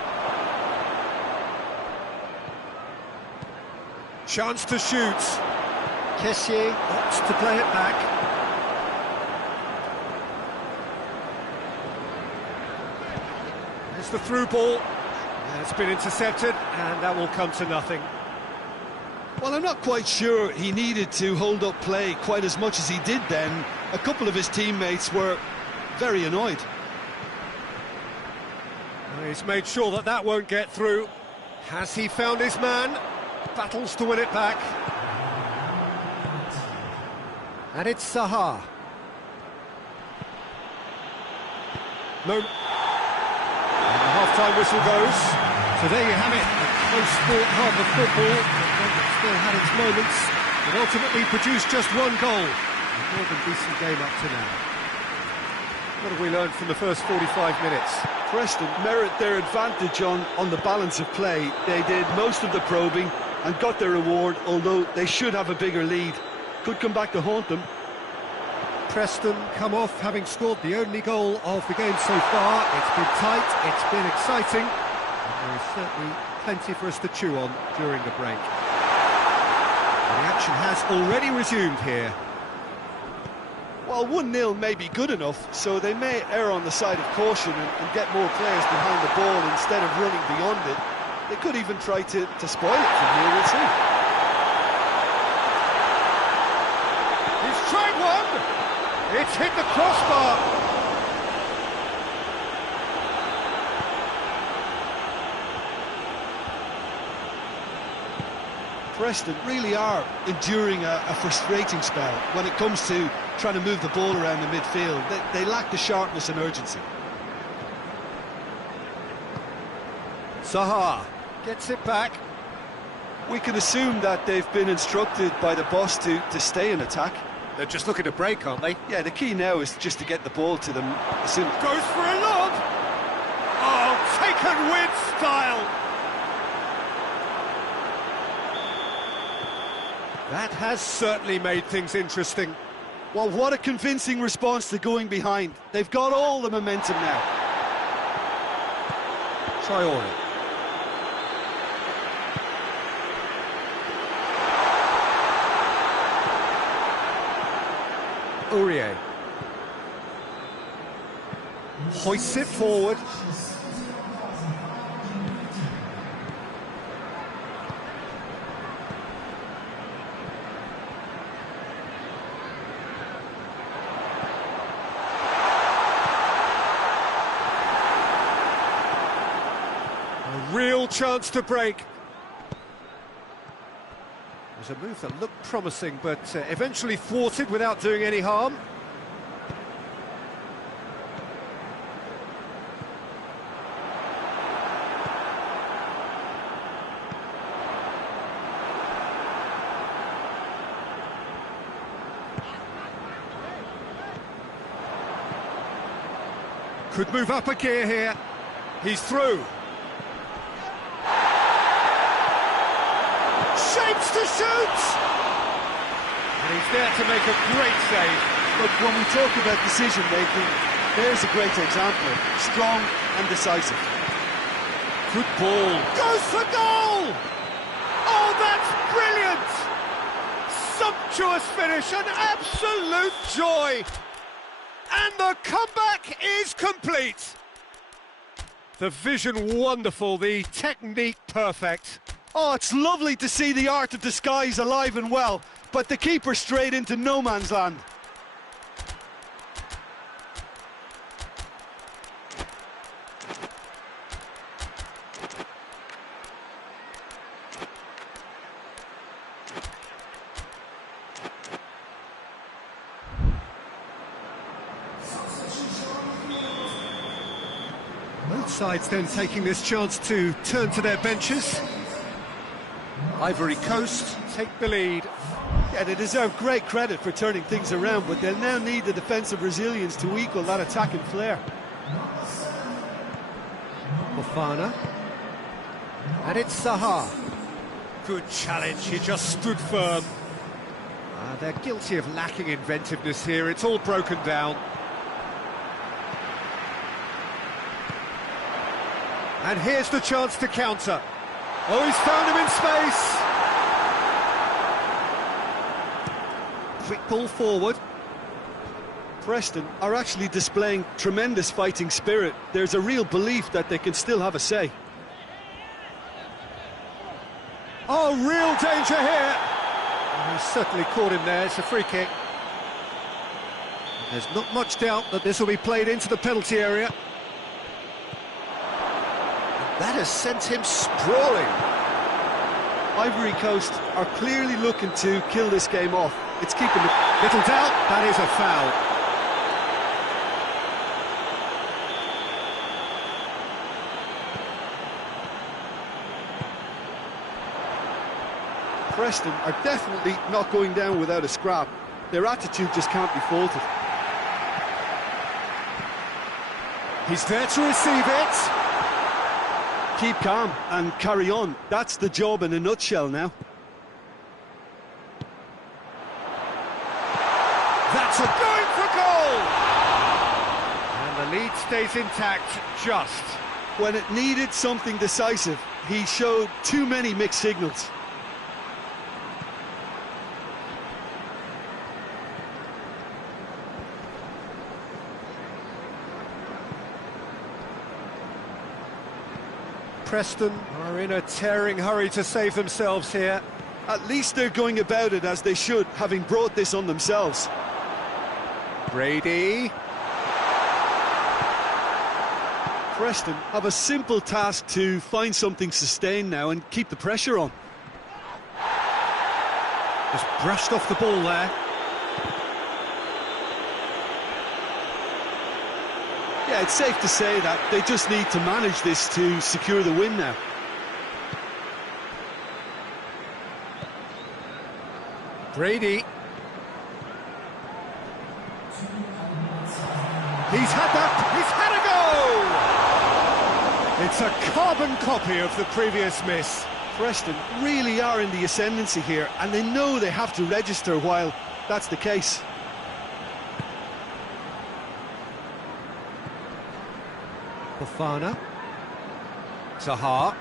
Chance to shoot. Kessié opts to play it back. There's the through ball. It's been intercepted, and that will come to nothing. Well, I'm not quite sure he needed to hold up play quite as much as he did then. A couple of his teammates were very annoyed. He's made sure that that won't get through. Has he found his man? Battles to win it back. And it's Zaha. No. And the half-time whistle goes. So there you have it, a close sport half of football, that still had its moments, but ultimately produced just one goal. A more than decent game up to now. What have we learned from the first 45 minutes? Preston merit their advantage on the balance of play. They did most of the probing and got their reward, although they should have a bigger lead. Could come back to haunt them. Preston come off having scored the only goal of the game so far. It's been tight, it's been exciting, and there is certainly plenty for us to chew on during the break. And the action has already resumed here. Well, 1-0 may be good enough, so they may err on the side of caution and get more players behind the ball instead of running beyond it. They could even try to spoil it from here, we'll see. He's tried one! It's hit the crossbar! Preston really are enduring a frustrating spell when it comes to trying to move the ball around the midfield. They lack the sharpness and urgency. Zaha gets it back. We can assume that they've been instructed by the boss to stay in attack. They're just looking to break, aren't they? Yeah, the key now is just to get the ball to them as soon. Goes for a lob! Oh, taken with style! That has certainly made things interesting. Well, what a convincing response to going behind. They've got all the momentum now. Traore. Aurier. Hoists it forward. A real chance to break. It was a move that looked promising, but eventually thwarted without doing any harm. Could move up a gear here. He's through. Shapes to shoot! And he's there to make a great save. But when we talk about decision-making, there's a great example. Strong and decisive. Football goes for goal! Oh, that's brilliant! Sumptuous finish, an absolute joy! And the comeback is complete! The vision wonderful, the technique perfect. Oh, it's lovely to see the art of disguise alive and well, but the keeper straight into no man's land. Both sides then taking this chance to turn to their benches. Ivory Coast take the lead. Yeah, they deserve great credit for turning things around, but they'll now need the defensive resilience to equal that attacking flair. Mofana. And it's Zaha. Good challenge, he just stood firm. They're guilty of lacking inventiveness here, it's all broken down. And here's the chance to counter. Oh, he's found him in space. Quick ball forward. Preston are actually displaying tremendous fighting spirit. There's a real belief that they can still have a say. Oh, real danger here. He's certainly caught him there, it's a free kick. There's not much doubt that this will be played into the penalty area. That has sent him sprawling. Ivory Coast are clearly looking to kill this game off. It's keeping the... Little doubt, that is a foul. Preston are definitely not going down without a scrap. Their attitude just can't be faulted. He's there to receive it. Keep calm and carry on. That's the job in a nutshell now. That's a going for goal! And the lead stays intact, just. When it needed something decisive, he showed too many mixed signals. Preston are in a tearing hurry to save themselves here. At least they're going about it as they should, having brought this on themselves. Brady. Preston have a simple task to find something sustained now and keep the pressure on. Just brushed off the ball there. Yeah, it's safe to say that they just need to manage this to secure the win now. Brady. He's had a go! It's a carbon copy of the previous miss. Preston really are in the ascendancy here, and they know they have to register while that's the case. Mofana. Zaha.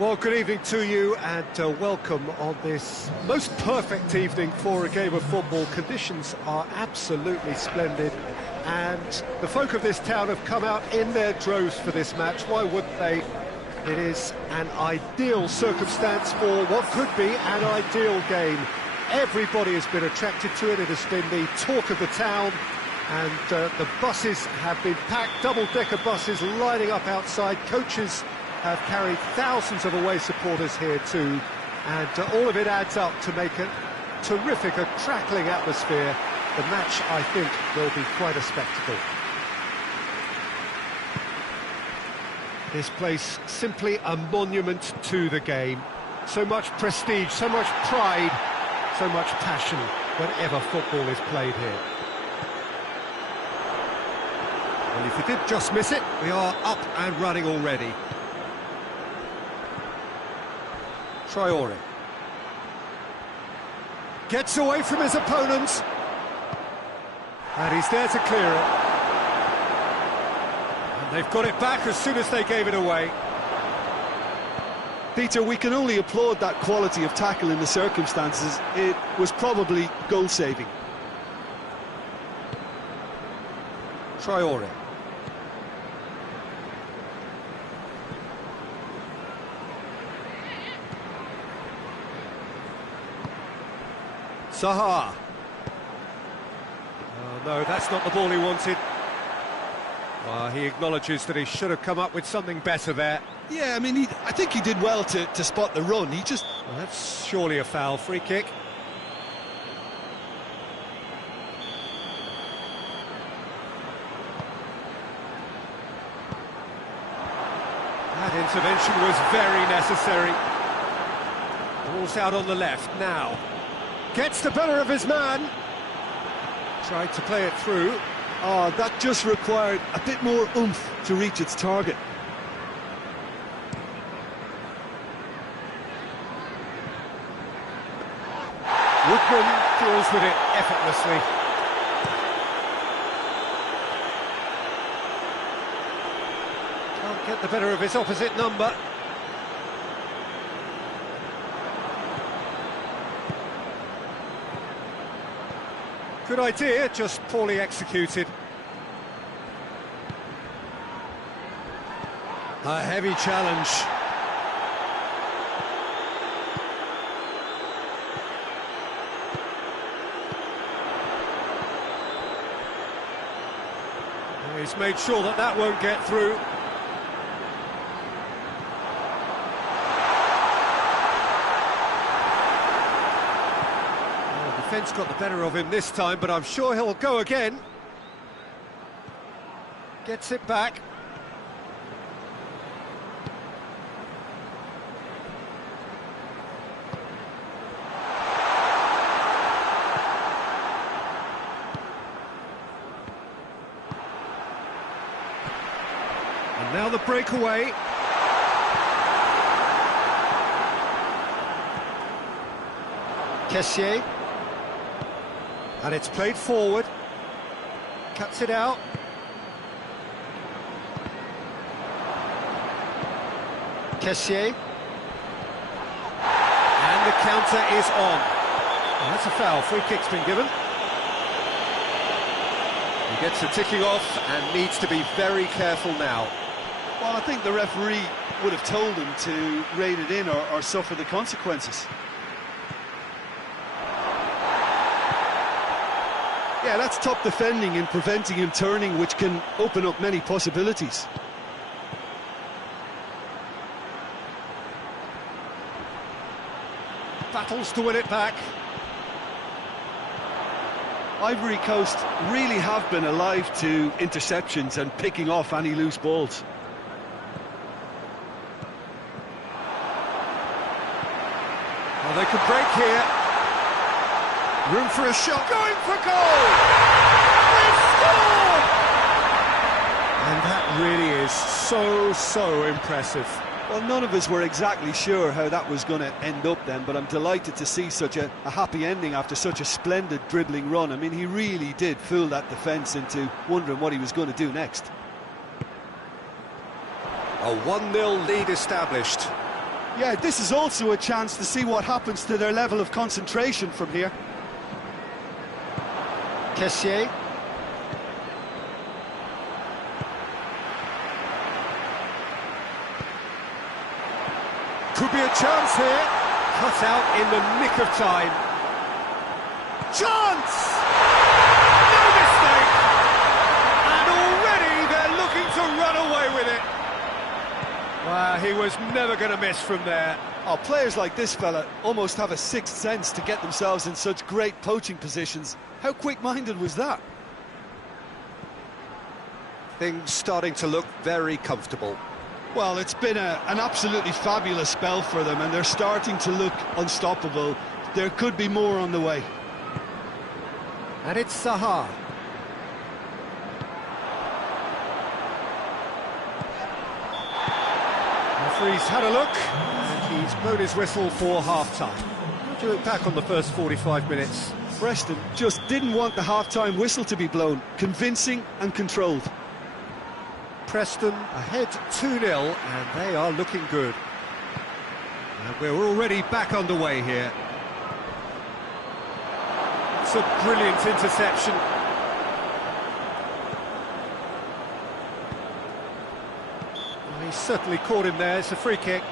Well, good evening to you and welcome on this most perfect evening for a game of football. Conditions are absolutely splendid and the folk of this town have come out in their droves for this match. Why wouldn't they? It is an ideal circumstance for what could be an ideal game. Everybody has been attracted to it. It has been the talk of the town and the buses have been packed, double-decker buses lining up outside. Coaches have carried thousands of away supporters here too, and all of it adds up to make a terrific, a crackling atmosphere. The match, I think, will be quite a spectacle. This place, simply a monument to the game. So much prestige, so much pride, so much passion whenever football is played here. Well, if you did just miss it, we are up and running already. Traore gets away from his opponents and he's there to clear it, and they've got it back as soon as they gave it away. Peter, we can only applaud that quality of tackle in the circumstances. It was probably goal-saving. Traore. Zaha. Oh, no, that's not the ball he wanted. Well, he acknowledges that he should have come up with something better there. Yeah, I mean, I think he did well to spot the run. He just... Well, that's surely a foul. Free kick. That intervention was very necessary. Ball's out on the left now. Gets the better of his man. Tried to play it through. Oh, that just required a bit more oomph to reach its target. Woodman deals with it effortlessly. Can't get the better of his opposite number. Good idea, just poorly executed. A heavy challenge. He's made sure that that won't get through. Defence got the better of him this time, but I'm sure he'll go again. Gets it back. And now the breakaway. Kessié. And it's played forward. Cuts it out. Kessié. And the counter is on. Oh, that's a foul. Free kick's been given. He gets the ticking off and needs to be very careful now. Well, I think the referee would have told him to rein it in or suffer the consequences. Yeah, that's top defending and preventing him turning, which can open up many possibilities. Battles to win it back. Ivory Coast really have been alive to interceptions and picking off any loose balls. Well, they could break here. Room for a shot. Going for goal! They've scored! And that really is so impressive. Well, none of us were exactly sure how that was going to end up then, but I'm delighted to see such a happy ending after such a splendid dribbling run. I mean, he really did fool that defence into wondering what he was going to do next. A 1-0 lead established. Yeah, this is also a chance to see what happens to their level of concentration from here. Kessié. Could be a chance here. Cut out in the nick of time. Chance! No mistake! And already they're looking to run away with it. Well, he was never going to miss from there. Oh, players like this fella almost have a sixth sense to get themselves in such great poaching positions. How quick-minded was that? Things starting to look very comfortable. Well, it's been an absolutely fabulous spell for them, and they're starting to look unstoppable. There could be more on the way. And it's Zaha. Referee's had a look, and he's blown his whistle for half-time. What do you look back on the first 45 minutes? Preston just didn't want the half-time whistle to be blown. Convincing and controlled. Preston ahead 2-0, and they are looking good. And we're already back underway here. It's a brilliant interception. Well, he's certainly caught him there. It's a free kick.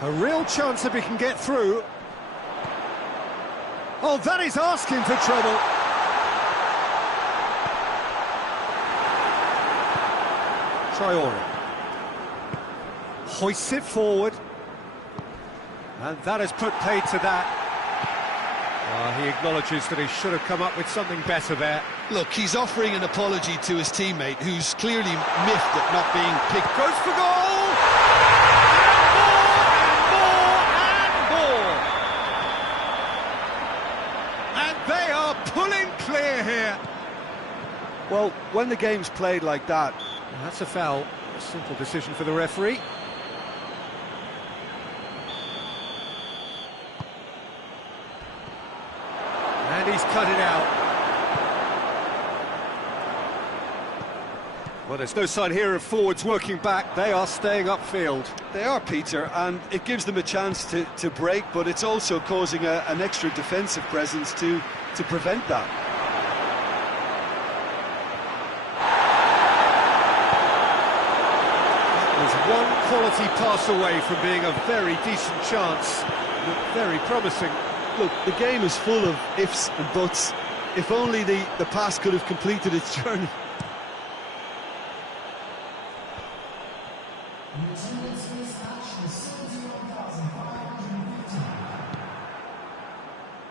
A real chance if he can get through. Oh, that is asking for trouble. Traore. Hoists it forward. And that has put paid to that. He acknowledges that he should have come up with something better there. Look, he's offering an apology to his teammate, who's clearly miffed at not being picked. Goes for goal! Pulling clear here. Well, when the game's played like that... That's a foul. A simple decision for the referee. And he's cut it out. Well, there's no sign here of forwards working back. They are staying upfield. They are, Peter, and it gives them a chance to break, but it's also causing an extra defensive presence to prevent that. There's one quality pass away from being a very decent chance. Looked very promising. Look, the game is full of ifs and buts. If only the pass could have completed its journey.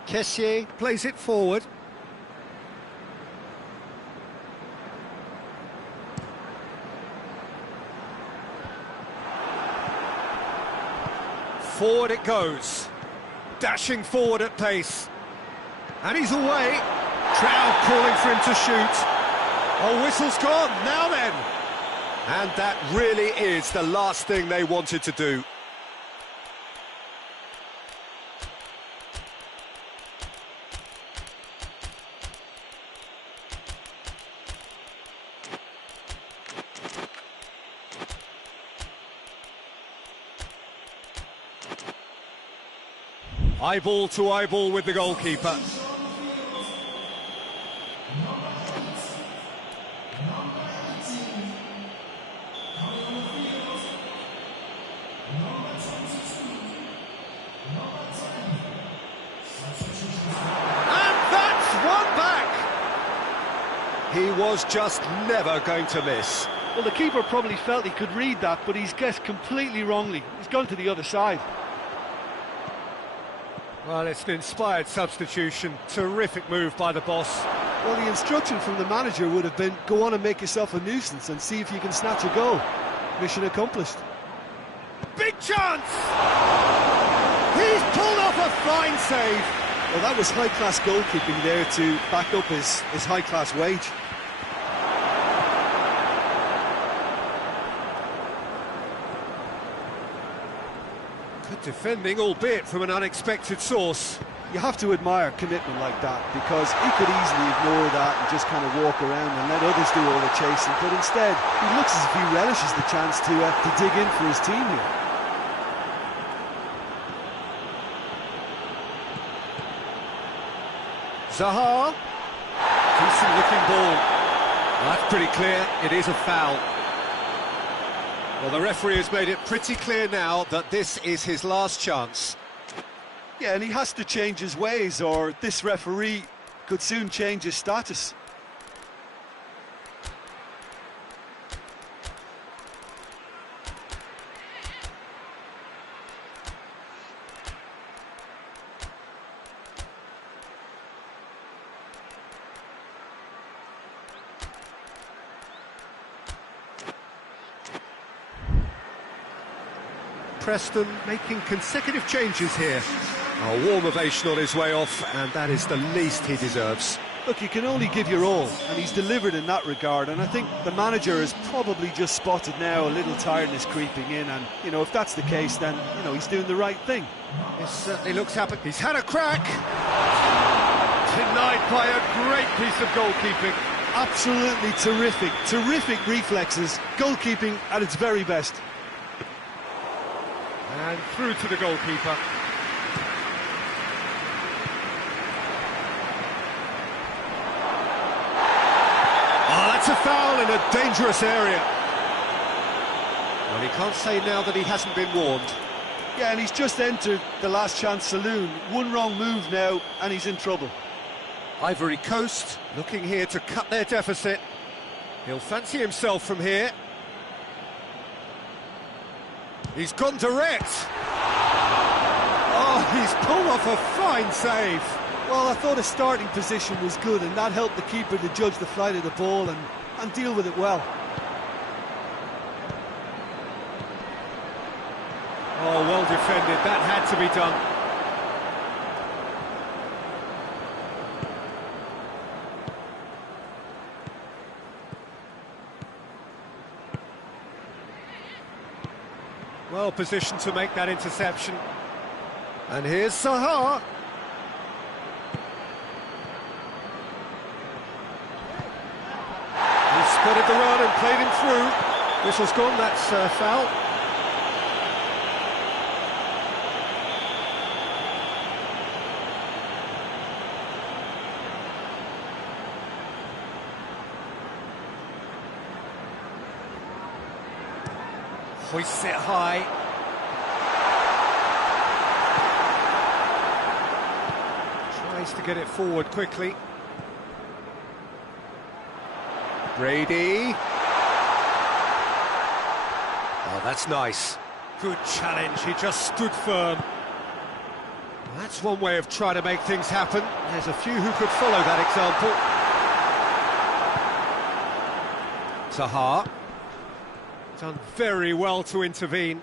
Kessié plays it forward. Forward it goes. Dashing forward at pace. And he's away. Crowd calling for him to shoot. Oh, whistle's gone. Now then. And that really is the last thing they wanted to do. Eyeball to eyeball with the goalkeeper. He was just never going to miss. Well, the keeper probably felt he could read that, but he's guessed completely wrongly. He's gone to the other side. Well, it's an inspired substitution. Terrific move by the boss. Well, the instruction from the manager would have been, go on and make yourself a nuisance and see if you can snatch a goal. Mission accomplished. Big chance! He's pulled off a fine save. Well, that was high-class goalkeeping there to back up his high-class wage. Good defending, albeit from an unexpected source. You have to admire commitment like that, because he could easily ignore that and just kind of walk around and let others do all the chasing, but instead he looks as if he relishes the chance to dig in for his team here. Zaha. Decent looking ball. Well, that's pretty clear, it is a foul. Well, the referee has made it pretty clear now that this is his last chance. Yeah, and he has to change his ways, or this referee could soon change his status. Preston making consecutive changes here. A warm ovation on his way off, and that is the least he deserves. Look, you can only give your all, and he's delivered in that regard, and I think the manager has probably just spotted now a little tiredness creeping in, and, you know, if that's the case, then, you know, he's doing the right thing. It certainly looks happy. He's had a crack! Denied by a great piece of goalkeeping. Absolutely terrific, terrific reflexes, goalkeeping at its very best. And through to the goalkeeper. Oh, that's a foul in a dangerous area. Well, he can't say now that he hasn't been warned. Yeah, and he's just entered the last chance saloon. One wrong move now, and he's in trouble. Ivory Coast looking here to cut their deficit. He'll fancy himself from here. He's gone direct. Oh, he's pulled off a fine save. Well, I thought his starting position was good, and that helped the keeper to judge the flight of the ball and deal with it well. Oh, well defended. That had to be done. Well positioned to make that interception. And here's Zaha. He's spotted the run and played him through. Whistle's gone, that's foul. Hoists it high. Tries to get it forward quickly. Brady. Oh, that's nice. Good challenge, he just stood firm. That's one way of trying to make things happen. There's a few who could follow that example. Zaha. Done very well to intervene.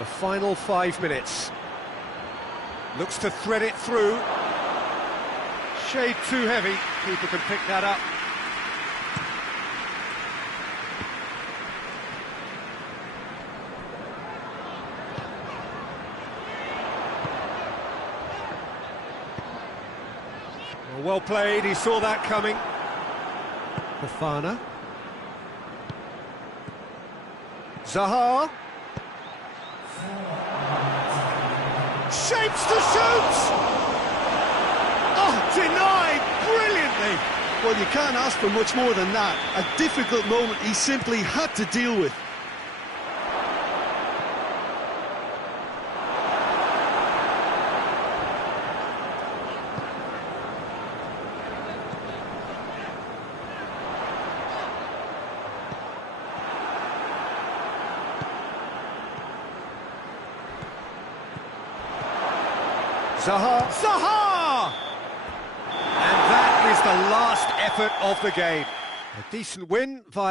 The final 5 minutes. Looks to thread it through. Shade too heavy. Keeper can pick that up. Well played, he saw that coming. Fofana. Zaha. Shapes to shoot! Oh, denied brilliantly! Well, you can't ask for much more than that. A difficult moment he simply had to deal with. Zaha! Zaha! And that is the last effort of the game. A decent win via